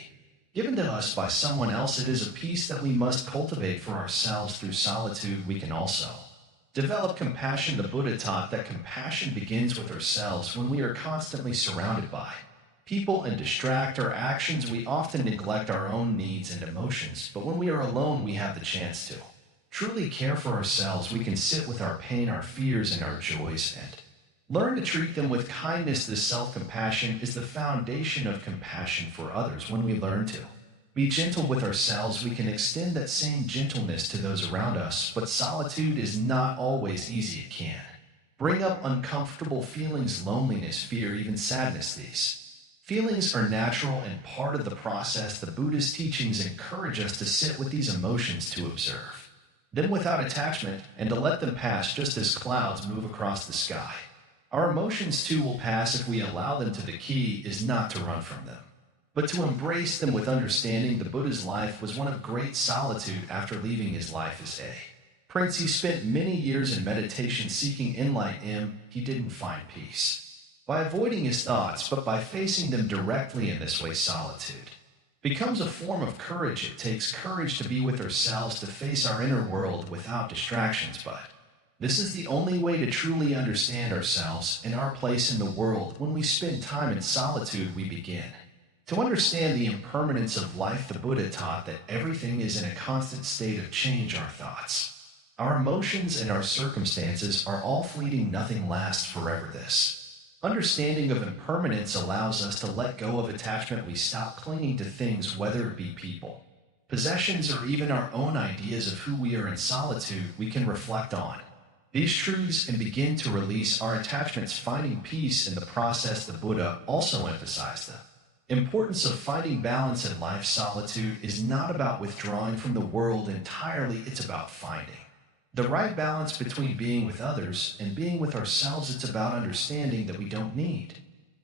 given to us by someone else. It is a peace that we must cultivate for ourselves. Through solitude, we can also develop compassion. The Buddha taught that compassion begins with ourselves. When we are constantly surrounded by people and distract our actions, we often neglect our own needs and emotions. But when we are alone, we have the chance to truly care for ourselves. We can sit with our pain, our fears, and our joys, and learn to treat them with kindness. This self-compassion is the foundation of compassion for others. When we learn to be gentle with ourselves, we can extend that same gentleness to those around us. But solitude is not always easy. It can bring up uncomfortable feelings: loneliness, fear, even sadness. These feelings are natural and part of the process. The Buddhist teachings encourage us to sit with these emotions, to observe them without attachment, and to let them pass just as clouds move across the sky. Our emotions too will pass if we allow them to. The key is not to run from them, but to embrace them with understanding. The Buddha's life was one of great solitude. After leaving his life as a prince, he spent many years in meditation, seeking enlightenment. He didn't find peace by avoiding his thoughts, but by facing them directly. In this way, solitude becomes a form of courage. It takes courage to be with ourselves, to face our inner world without distractions. But this is the only way to truly understand ourselves and our place in the world. When we spend time in solitude, we begin to understand the impermanence of life. The Buddha taught that everything is in a constant state of change. Our thoughts, our emotions, and our circumstances are all fleeting. Nothing lasts forever. This understanding of impermanence allows us to let go of attachment. We stop clinging to things, whether it be people, possessions, or even our own ideas of who we are. In solitude, we can reflect on these truths and begin to release our attachments, finding peace in the process. The Buddha also emphasized the importance of finding balance in life. Solitude is not about withdrawing from the world entirely, it's about finding the right balance between being with others and being with ourselves. It's about understanding that we don't need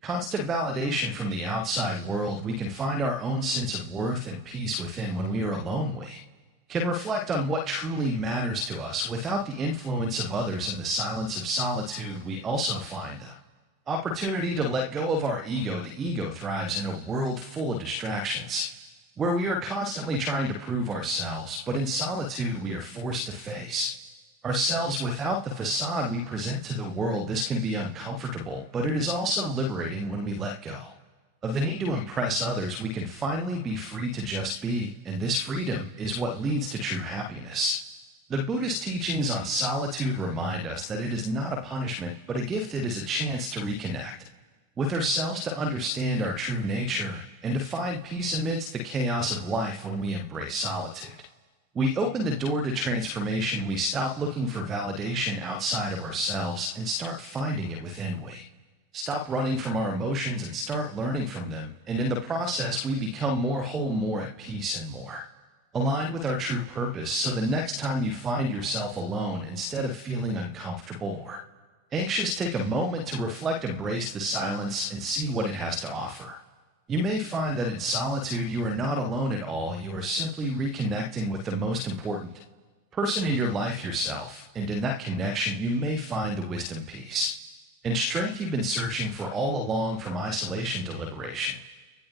constant validation from the outside world. We can find our own sense of worth and peace within. When we are alone, we can reflect on what truly matters to us without the influence of others. In the silence of solitude, we also find the opportunity to let go of our ego. The ego thrives in a world full of distractions, where we are constantly trying to prove ourselves. But in solitude, we are forced to face ourselves without the facade we present to the world. This can be uncomfortable, but it is also liberating. When we let go of the need to impress others, we can finally be free to just be, and this freedom is what leads to true happiness. The Buddhist teachings on solitude remind us that it is not a punishment, but a gift. It is a chance to reconnect with ourselves, to understand our true nature, and to find peace amidst the chaos of life. When we embrace solitude, we open the door to transformation. We stop looking for validation outside of ourselves and start finding it within. We stop running from our emotions and start learning from them. And in the process, we become more whole, more at peace, and more aligned with our true purpose. So the next time you find yourself alone, instead of feeling uncomfortable or anxious, take a moment to reflect, embrace the silence, and see what it has to offer. You may find that in solitude you are not alone at all. You are simply reconnecting with the most important person in your life, yourself. And in that connection, you may find the wisdom, peace, and strength you've been searching for all along. From isolation to liberation,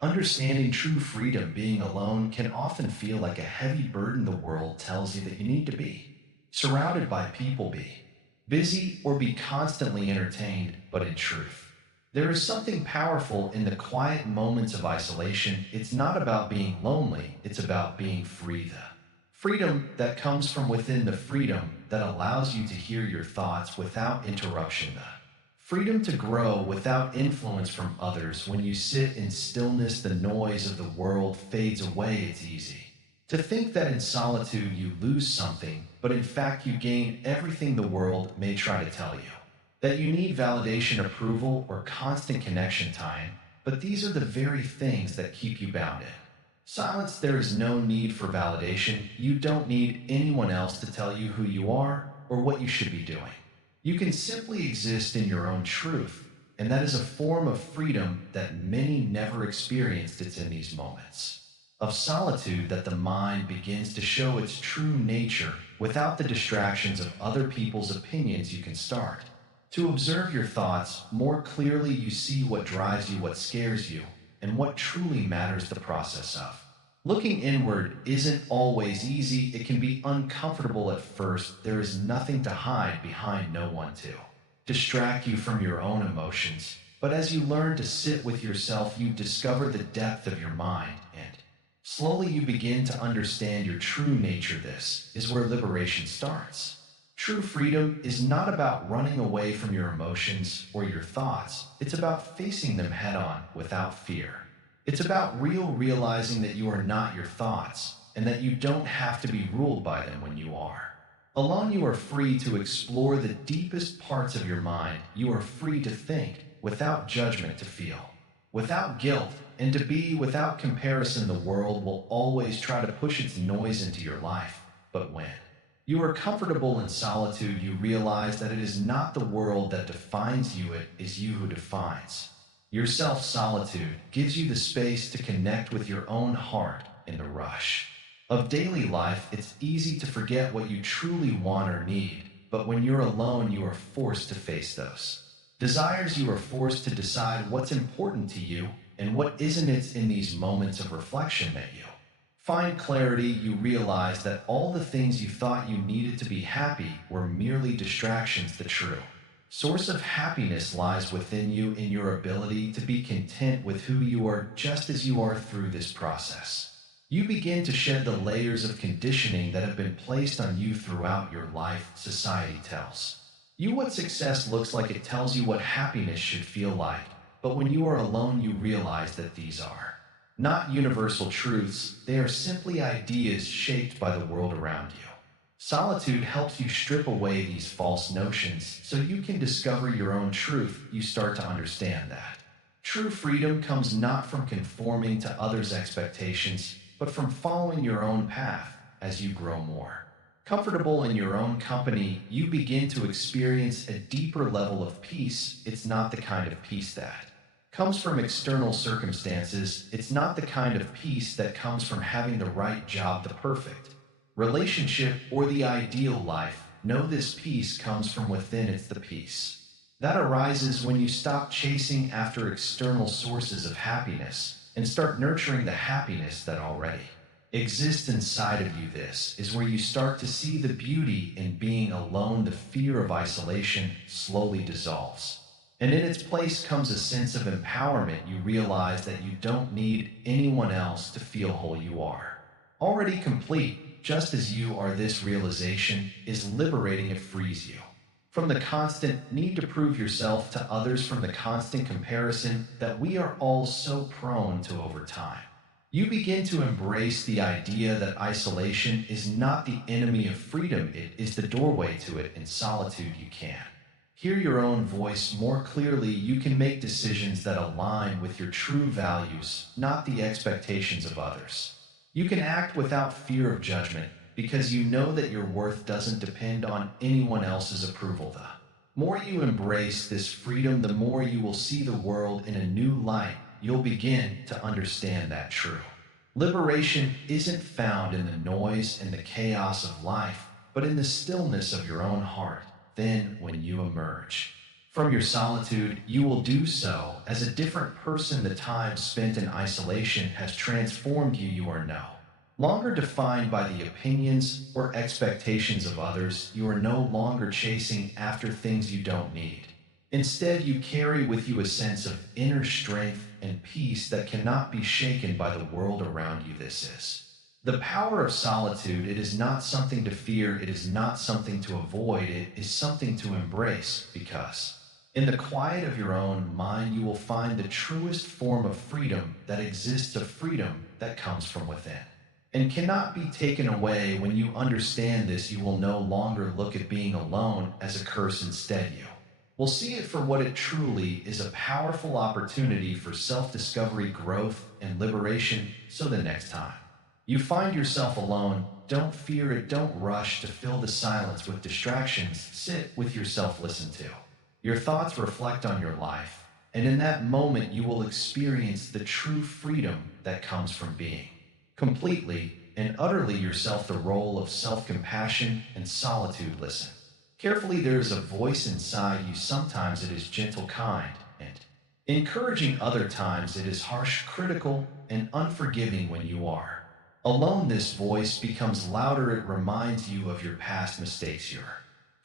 understanding true freedom. Being alone can often feel like a heavy burden. The world tells you that you need to be surrounded by people, be busy, or be constantly entertained. But in truth, there is something powerful in the quiet moments of isolation. It's not about being lonely, it's about being free. The freedom that comes from within, the freedom that allows you to hear your thoughts without interruption, the freedom to grow without influence from others. When you sit in stillness, the noise of the world fades away. It's easy To think that in solitude you lose something, but in fact you gain everything the world may try to tell you. That you need validation, approval, or constant connection time, but these are the very things that keep you bound in. Silence, there is no need for validation. You don't need anyone else to tell you who you are or what you should be doing. You can simply exist in your own truth, and that is a form of freedom that many never experienced. It's in these moments of solitude that the mind begins to show its true nature without the distractions of other people's opinions. You can start to observe your thoughts more clearly. You see what drives you, what scares you, and what truly matters. The process of looking inward isn't always easy. It can be uncomfortable at first. There is nothing to hide behind, no one to distract you from your own emotions. But as you learn to sit with yourself, you discover the depth of your mind, and slowly you begin to understand your true nature. This is where liberation starts. True freedom is not about running away from your emotions or your thoughts. It's about facing them head on without fear. It's about realizing that you are not your thoughts and that you don't have to be ruled by them. When you are alone, you are free to explore the deepest parts of your mind. You are free to think without judgment, to feel without guilt, and to be without comparison. The world will always try to push its noise into your life, but when you are comfortable in solitude, you realize that it is not the world that defines you, it is you who defines yourself. Solitude gives you the space to connect with your own heart. In the rush of daily life, it's easy to forget what you truly want or need, but when you're alone, you are forced to face those desires. You are forced to decide what's important to you and what isn't. It's in these moments of reflection that you find clarity. You realize that all the things you thought you needed to be happy were merely distractions. The true source of happiness lies within you, in your ability to be content with who you are just as you are. Through this process, you begin to shed the layers of conditioning that have been placed on you throughout your life. Society tells you what success looks like, it tells you what happiness should feel like. But when you are alone, you realize that these are not universal truths. They are simply ideas shaped by the world around you. Solitude helps you strip away these false notions so you can discover your own truth. You start to understand that true freedom comes not from conforming to others' expectations, but from following your own path. As you grow more comfortable in your own company, you begin to experience a deeper level of peace. It's not the kind of peace that comes from external circumstances. It's not the kind of peace that comes from having the right job, the perfect relationship, or the ideal life. No, this peace comes from within. It's the peace that arises when you stop chasing after external sources of happiness and start nurturing the happiness that already exists inside of you. This is where you start to see the beauty in being alone. The fear of isolation slowly dissolves, and in its place comes a sense of empowerment. You realize that you don't need anyone else to feel whole. You are already complete, just as you are. This realization is liberating. It frees you from the constant need to prove yourself to others, from the constant comparison that we are all so prone to over time. You begin to embrace the idea that isolation is not the enemy of freedom, it is the doorway to it. In solitude, you can hear your own voice more clearly. You can make decisions that align with your true values, not the expectations of others. You can act without fear of judgment because you know that your worth doesn't depend on anyone else's approval. The more you embrace this freedom, the more you will see the world in a new light. You'll begin to understand that true liberation isn't found in the noise and the chaos of life, but in the stillness of your own heart. Then, when you emerge from your solitude, you will do so as a different person. The time spent in isolation has transformed you. You are no longer defined by the opinions or expectations of others. You are no longer chasing after things you don't need. Instead, you carry with you a sense of inner strength and peace that cannot be shaken by the world around you. This is the power of solitude. It is not something to fear. It is not something to avoid. It is something to embrace, because in the quiet of your own mind, you will find the truest form of freedom that exists, a freedom that comes from within. and cannot be taken away. When you understand this, you will no longer look at being alone as a curse. Instead, you will see it for what it truly is, a powerful opportunity for self-discovery, growth, and liberation. So the next time you find yourself alone, don't fear it. Don't rush to fill the silence with distractions. Sit with yourself, listen to your thoughts, reflect on your life, and in that moment you will experience the true freedom that comes from being completely and utterly yourself. The role of self-compassion and solitude. Listen carefully. There is a voice inside you. Sometimes it is gentle, kind, and encouraging. Other times it is harsh, critical, and unforgiving. When you are alone, this voice becomes louder. It reminds you of your past mistakes, your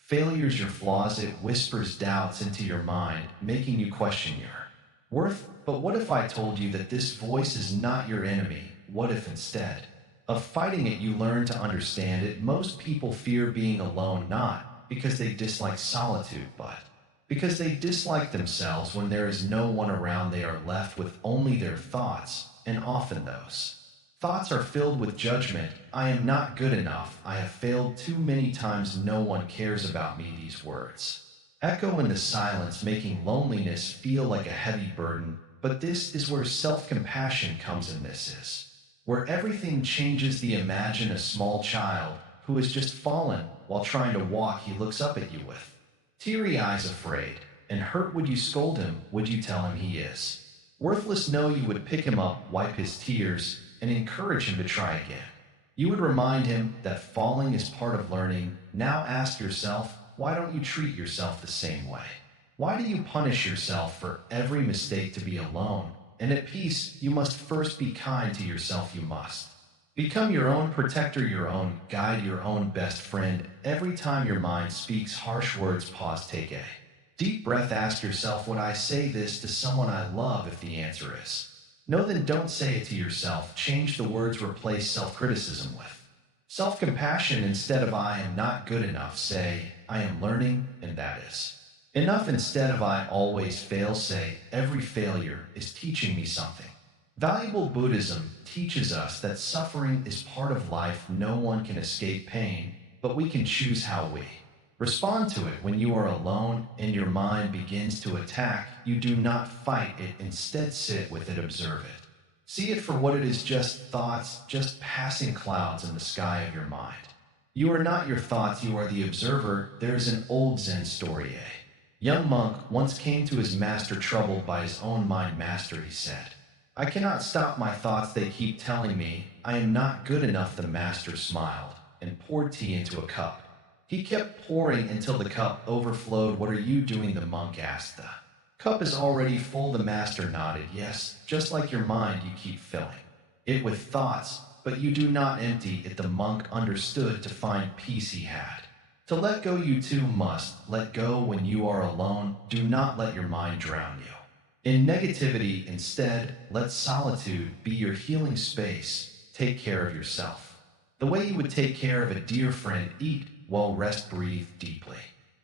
failures, your flaws. It whispers doubts into your mind, making you question your worth. But what if I told you that this voice is not your enemy? What if instead of fighting it, you learn to understand it? Most people fear being alone, not because they dislike solitude, but because they dislike themselves. When there is no one around, they are left with only their thoughts, and often those thoughts are filled with judgment. I am not good enough. I have failed too many times. No one cares about me. These words echo in the silence, making loneliness feel like a heavy burden. But this is where self-compassion comes in. This is where everything changes. The imagine a small child who has just fallen while trying to walk. He looks up at you with teary eyes, afraid and hurt. Would you scold him? Would you tell him he is worthless? No, you would pick him up, wipe his tears, and encourage him to try again. You would remind him that falling is part of learning. Now ask yourself, why don't you treat yourself the same way? Why do you punish yourself for every mistake? To be alone and at peace, you must first be kind to yourself. You must become your own protector, your own guide, your own best friend. Every time your mind speaks harsh words, pause, take a deep breath. Ask yourself, would I say this to someone I love? If the answer is no, then don't say it to yourself. Change the words, replace self-criticism with self-compassion. Instead of I am not good enough, say I am learning, and that is enough. Instead of I always fail, say every failure is teaching me something valuable. Buddhism teaches us that suffering is part of life. No one can escape pain, but we can choose how we respond to it. When you are alone and your mind begins to attack, you do not fight it. Instead, sit with it, observe it. See it for what it is, just thoughts, just passing clouds in the sky of your mind. You are not your thoughts, you are the observer. There is an old Zen story. A young monk once came to his master, troubled by his own mind. Master, he said, I cannot stop my thoughts. They keep telling me I am not good enough. The master smiled and poured tea into a cup. He kept pouring until the cup overflowed. What are you doing? The monk asked. The cup is already full. The master nodded. Yes, just like your mind, you keep filling it with thoughts, but you do not empty it. The monk understood. To find peace, he had to let go. You too must let go when you are alone. Do not let your mind drown you in negativity. Instead, let solitude be your healing space. Take care of yourself the way you would take care of a dear friend. Eat well, rest, breathe deeply.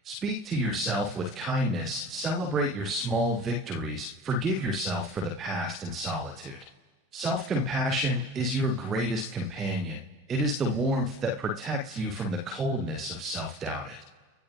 Speak to yourself with kindness. Celebrate your small victories. Forgive yourself for the past. In solitude, self-compassion is your greatest companion. It is the warmth that protects you from the coldness of self-doubt.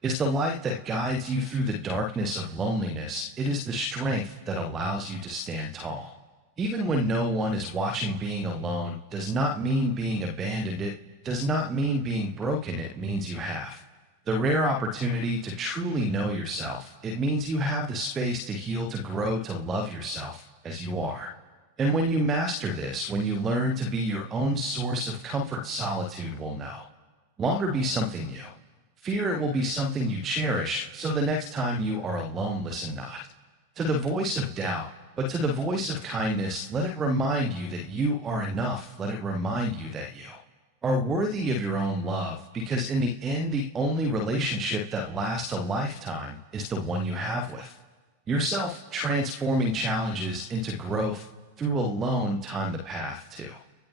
It is the light that guides you through the darkness of loneliness. It is the strength that allows you to stand tall even when no one is watching. Being alone does not mean being abandoned. It does not mean being broken. It means you have the rare opportunity to truly know yourself. It means you have the space to heal, to grow, to love yourself as you are. And when you master this, when you learn to be your own source of comfort, solitude will no longer be something you fear. It will be something you cherish. So the next time you are alone, listen not to the voice of doubt, but to the voice of kindness. Let it remind you that you are enough. Let it remind you that you are worthy of your own love, because in the end, the only relationship that lasts a lifetime is the one you have with yourself. Transforming challenges into growth through alone time. The path to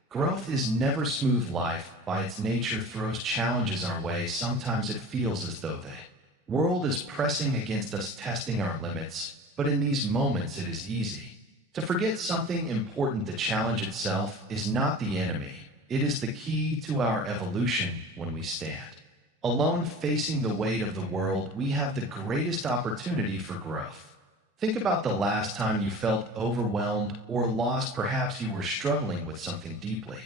growth is never smooth. Life, by its nature, throws challenges our way. Sometimes it feels as though the world is pressing against us, testing our limits. But in these moments, it is easy to forget something important. The challenge itself is not the enemy. It is the key to our evolution when we stand. Alone facing the weight of the world, we have the greatest opportunity for growth. Think about the last time you felt overwhelmed or lost. Perhaps you were struggling with something deeply.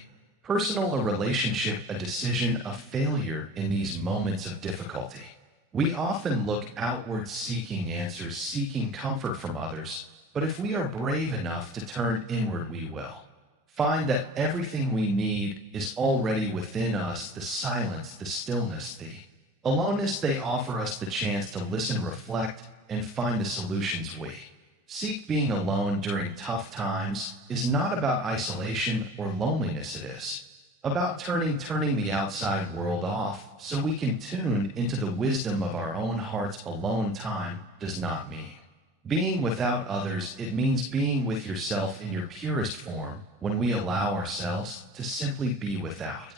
Personal, a relationship, a decision, a failure in these moments of difficulty. We often look outward seeking answers, seeking comfort from others, but if we are brave enough to turn inward, we will find that everything we need is already within us: the silence, the stillness, the aloneness. They offer us the chance to listen, reflect, and find the solutions we seek. Being alone during tough times is not about isolation or loneliness, it is about turning the outside world off so we can tune into the wisdom of our own hearts. Alone time does not mean being without others, it means being with yourself in your purest form. When we allow ourselves to simply be without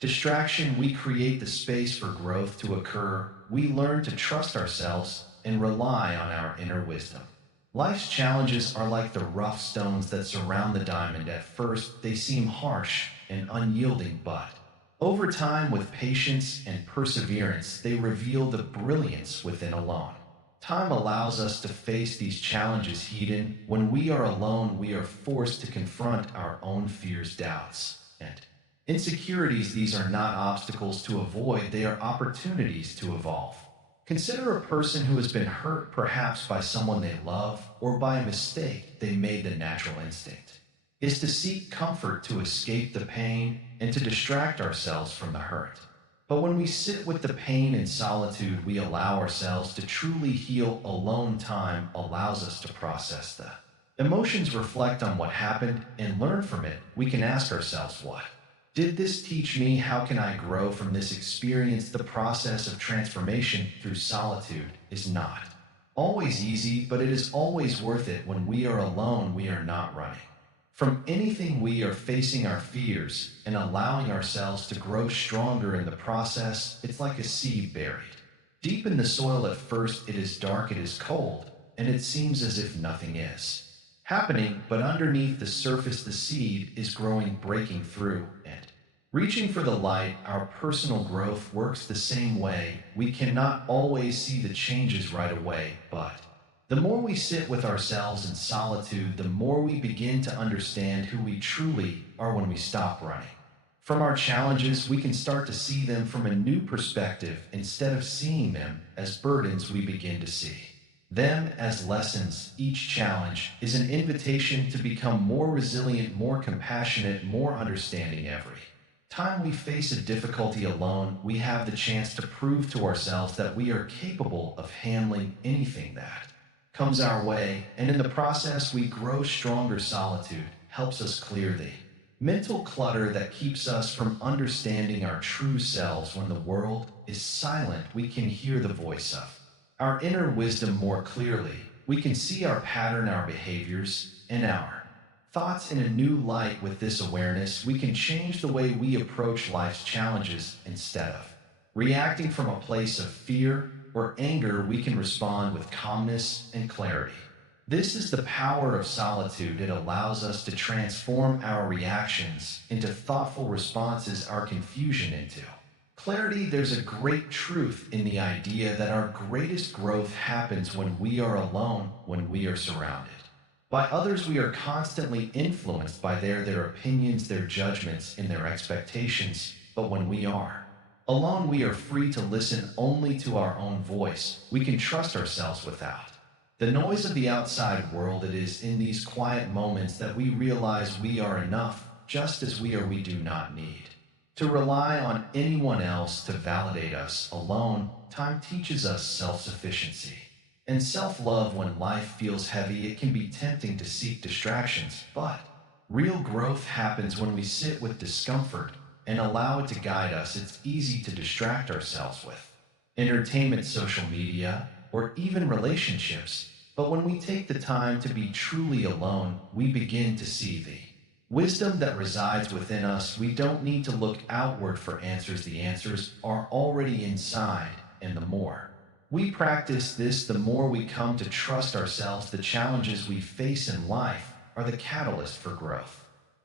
distraction, we create the space for growth to occur. We learn to trust ourselves and rely on our inner wisdom. Life's challenges are like the rough stones that surround the diamond. At first, they seem harsh and unyielding, but over time, with patience and perseverance, they reveal the brilliance within. Alone time allows us to face these challenges hidden. When we are alone, we are forced to confront our own fears, doubts, and insecurities. These are not obstacles to avoid, they are opportunities to evolve. Consider a person who has been hurt, perhaps by someone they love or by a mistake they made. The natural instinct is to seek comfort, to escape the pain, and to distract ourselves from the hurt. But when we sit with the pain in solitude, we allow ourselves to truly heal. Alone time allows us to process the emotions, reflect on what happened, and learn from it. We can ask ourselves, what did this teach me? How can I grow from this experience? The process of transformation through solitude is not always easy, but it is always worth it. When we are alone, we are not running from anything. We are facing our fears and allowing ourselves to grow stronger in the process. It's like a seed buried deep in the soil. At first, it is dark, it is cold, and it seems as if nothing is happening, but underneath the surface, the seed is growing, breaking through, and reaching for the light. Our personal growth works the same way. We cannot always see the changes right away, but the more we sit with ourselves in solitude, the more we begin to understand who we truly are. When we stop running from our challenges, we can start to see them from a new perspective. Instead of seeing them as burdens, we begin to see them as lessons. Each challenge is an invitation to become more resilient, more compassionate, more understanding. Every time we face a difficulty alone, we have the chance to prove to ourselves that we are capable of handling anything that comes our way, and in the process, we grow stronger. Solitude helps us clear the mental clutter that keeps us from understanding our true selves. When the world is silent, we can hear the voice of our inner wisdom more clearly. We can see our pattern, our behaviors, and our thoughts in a new light. With this awareness, we can change the way we approach life's challenges. Instead of reacting from a place of fear or anger, we can respond with calmness and clarity. This is the power of solitude. It allows us to transform our reactions into thoughtful responses, our confusion into clarity. There's a great truth in the idea that our greatest growth happens when we are alone. When we are surrounded by others, we are constantly influenced by their opinions, their judgments, and their expectations. But when we are alone, we are free to listen only to our own voice. We can trust ourselves without the noise of the outside world. It is in these quiet moments that we realize we are enough just as we are. We do not need to rely on anyone else to validate us. Alone time teaches us self-sufficiency and self-love. When life feels heavy, it can be tempting to seek distractions, but real growth happens when we sit with discomfort and allow it to guide us. It's easy to distract ourselves with entertainment, social media, or even relationships, but when we take the time to be truly alone, we begin to see the wisdom that resides within us. We don't need to look outward for answers. The answers are already inside, and the more we practice this, the more we come to trust ourselves. The challenges we face in life are the catalyst for growth.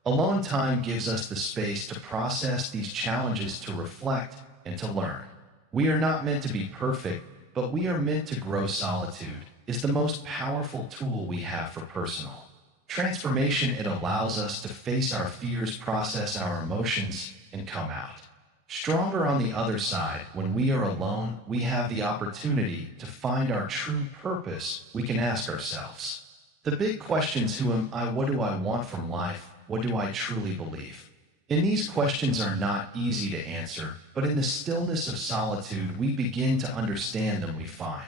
Alone time gives us the space to process these challenges, to reflect, and to learn. We are not meant to be perfect, but we are meant to grow. Solitude is the most powerful tool we have for personal transformation. It allows us to face our fears, process our emotions, and come out stronger on the other side. When we are alone, we have the opportunity to find our true purpose. We can ask ourselves the big questions: who am I? What do I want from life? What do I truly believe? And these questions are not easy to answer, but in the stillness of solitude, we begin to understand them. We find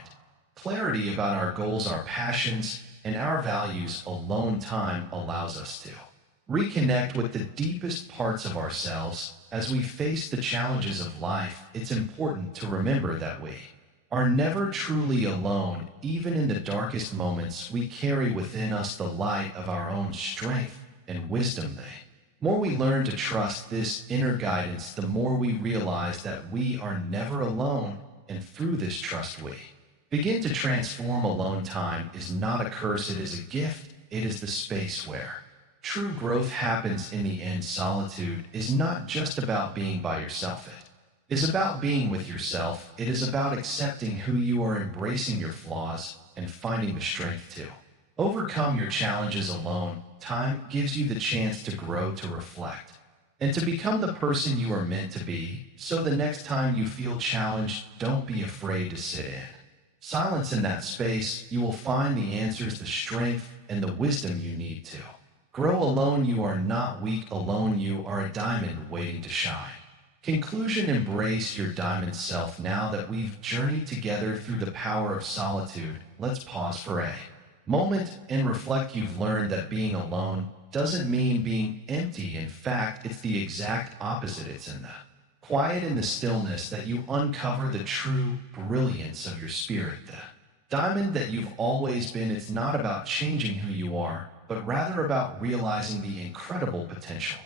clarity about our goals, our passions, and our values. Alone time allows us to reconnect with the deepest parts of ourselves. As we face the challenges of life, it's important to remember that we are never truly alone. Even in the darkest moments, we carry within us the light of our own strength and wisdom. The more we learn to trust this inner guidance, the more we realize that we are never alone, and through this trust, we begin to transform. Alone time is not a curse, it is a gift. It is the space where true growth happens. In the end, solitude is not just about being by yourself. It is about being with yourself. It is about accepting who you are, embracing your flaws, and finding the strength to overcome your challenges. Alone time gives you the chance to grow, to reflect, and to become the person you are meant to be. So the next time you feel challenged, don't be afraid to sit in silence. In that space, you will find the answers, the strength, and the wisdom you need to grow. Alone, you are not weak. Alone, you are a diamond waiting to shine. Conclusion: embrace your diamond self. Now that we've journeyed together through the power of solitude, let's pause for a moment and reflect. You've learned that being alone doesn't mean being empty. In fact, it's the exact opposite. It's in the quiet, in the stillness, that you uncover the true brilliance of your spirit, the diamond that you've always been. It's not about changing who you are, but rather about realizing the incredible potential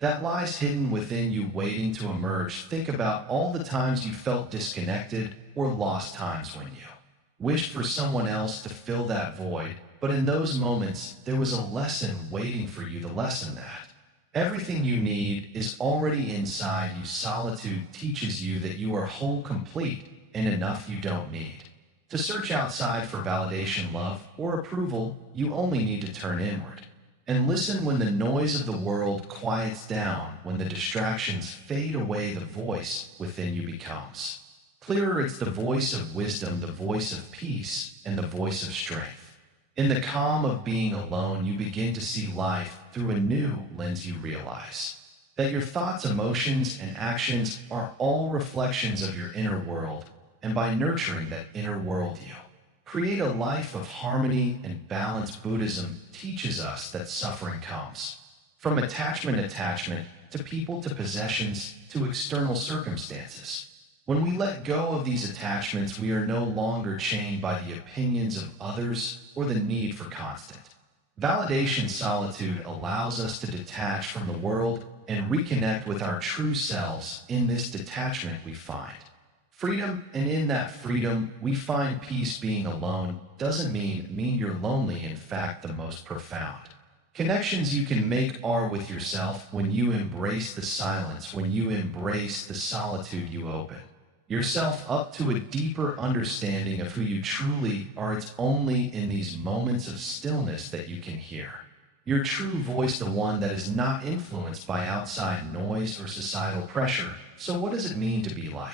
that lies hidden within you, waiting to emerge. Think about all the times you felt disconnected or lost, times when you wished for someone else to fill that void. But in those moments, there was a lesson waiting for you, the lesson that everything you need is already inside you. Solitude teaches you that you are whole, complete, and enough. You don't need to search outside for validation, love, or approval. You only need to turn inward and listen. When the noise of the world quiets down, when the distractions fade away, the voice within you becomes clearer. It's the voice of wisdom, the voice of peace, and the voice of strength. In the calm of being alone, you begin to see life through a new lens. You realize that your thoughts, emotions, and actions are all reflections of your inner world, and by nurturing that inner world, you create a life of harmony and balance. Buddhism teaches us that suffering comes from attachment to people, to possessions, to external circumstances. When we let go of these attachments, we are no longer chained by the opinions of others or the need for constant validation. Solitude allows us to detach from the world and reconnect with our true selves. In this detachment, we find freedom, and in that freedom, we find peace. Being alone doesn't mean you're lonely. In fact, the most profound connections you can make are with yourself. When you embrace the silence, when you embrace the solitude, you open yourself up to a deeper understanding of who you truly are. It's only in these moments of stillness that you can hear your true voice, the one that is not influenced by outside noise or societal pressure. So what does it mean to be like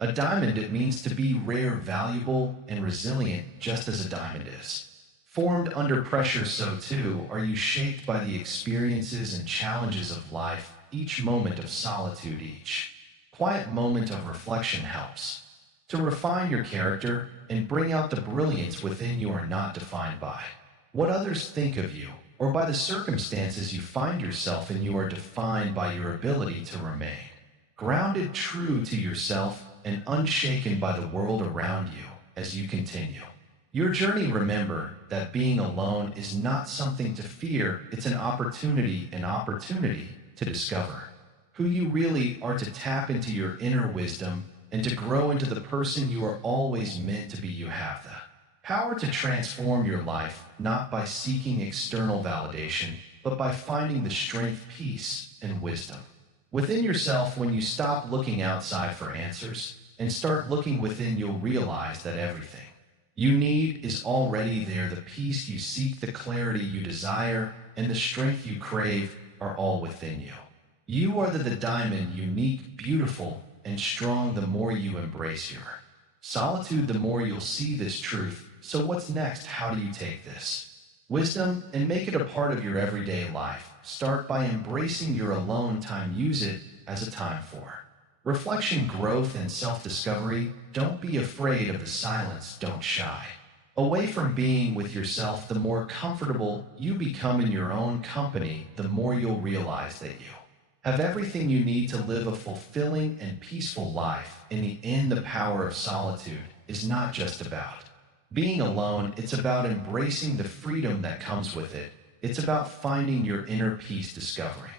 a diamond? It means to be rare, valuable, and resilient. Just as a diamond is formed under pressure, so too are you, shaped by the experiences and challenges of life. Each moment of solitude, each quiet moment of reflection helps to refine your character and bring out the brilliance within you. Are not defined by what others think of you or by the circumstances you find yourself in. You are defined by your ability to remain grounded, true to yourself, and unshaken by the world around you as you continue your journey. Remember that being alone is not something to fear. It's an opportunity to discover who you really are, to tap into your inner wisdom, and to grow into the person you are always meant to be. You have the power to transform your life, not by seeking external validation, but by finding the strength, peace, and wisdom within yourself. When you stop looking outside for answers and start looking within, you'll realize that everything you need is already there. The peace you seek, the clarity you desire, and the strength you crave are all within you. You are the diamond, unique, beautiful, and strong. The more you embrace your solitude, the more you'll see this truth. So what's next? How do you take this wisdom and make it a part of your everyday life? Start by embracing your alone time. Use it as a time for reflection, growth, and self-discovery. Don't be afraid of the silence. Don't shy away from being with yourself. The more comfortable you become in your own company, the more you'll realize that you have everything you need to live a fulfilling and peaceful life. In the end, the power of solitude is not just about being alone, it's about embracing the freedom that comes with it. It's about finding your inner peace, discovering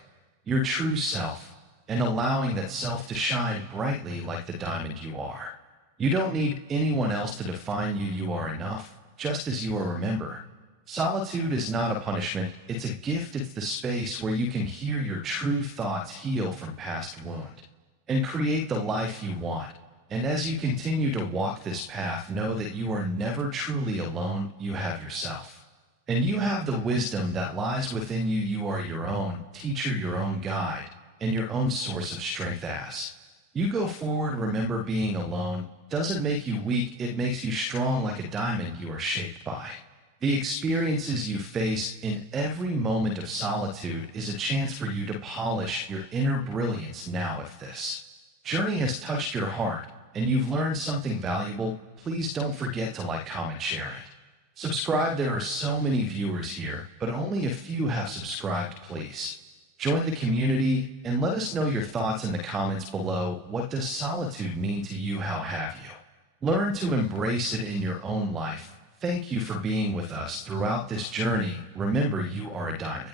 your true self, and allowing that self to shine brightly like the diamond you are. You don't need anyone else to define you. You are enough, just as you are. Remember, solitude is not a punishment, it's a gift. It's the space where you can hear your true thoughts, heal from past wound, and create the life you want. And as you continue to walk this path, know that you are never truly alone. You have yourself, and you have the wisdom that lies within you. You are your own teacher, your own guide, and your own source of strength. As you go forward, remember, being alone doesn't make you weak, it makes you strong. Like a diamond, you are shaped by the experiences you face. In every moment of solitude is a chance for you to polish your inner brilliance. Now, if this journey has touched your heart and you've learned something valuable, please don't forget to like, comment, share it. Subscribe. There are so many viewers here, but only a few have subscribed. Please join the community and let us know your thoughts in the comments below. What does solitude mean to you? How have you learned to embrace it in your own life? Thank you for being with us throughout this journey. Remember, you are a diamond.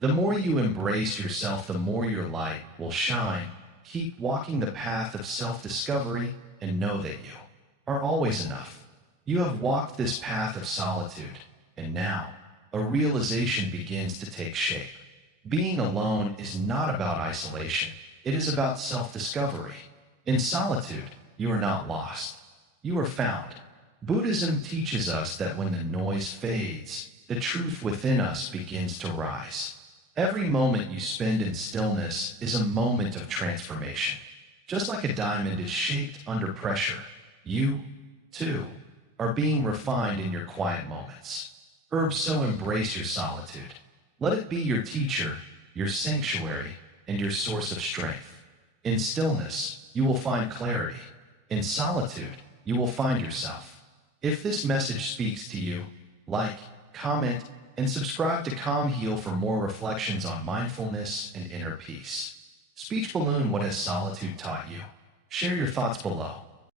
The more you embrace yourself, the more your light will shine. Keep walking the path of self-discovery and know that you are always enough. You have walked this path of solitude, and now a realization begins to take shape. Being alone is not about isolation, it is about self-discovery. In solitude, you are not lost, you are found. Buddhism teaches us that when the noise fades, the truth within us begins to rise. Every moment you spend in stillness is a moment of transformation. Just like a diamond is shaped under pressure, you, too, are being refined in your quiet moments. So embrace your solitude. Let it be your teacher, your sanctuary, and your source of strength. In stillness, you will find clarity. In solitude, you will find yourself. If this message speaks to you, like, comment, and subscribe to Calm Heal for more reflections on mindfulness and inner peace. Speech balloon: what has solitude taught you? Share your thoughts below.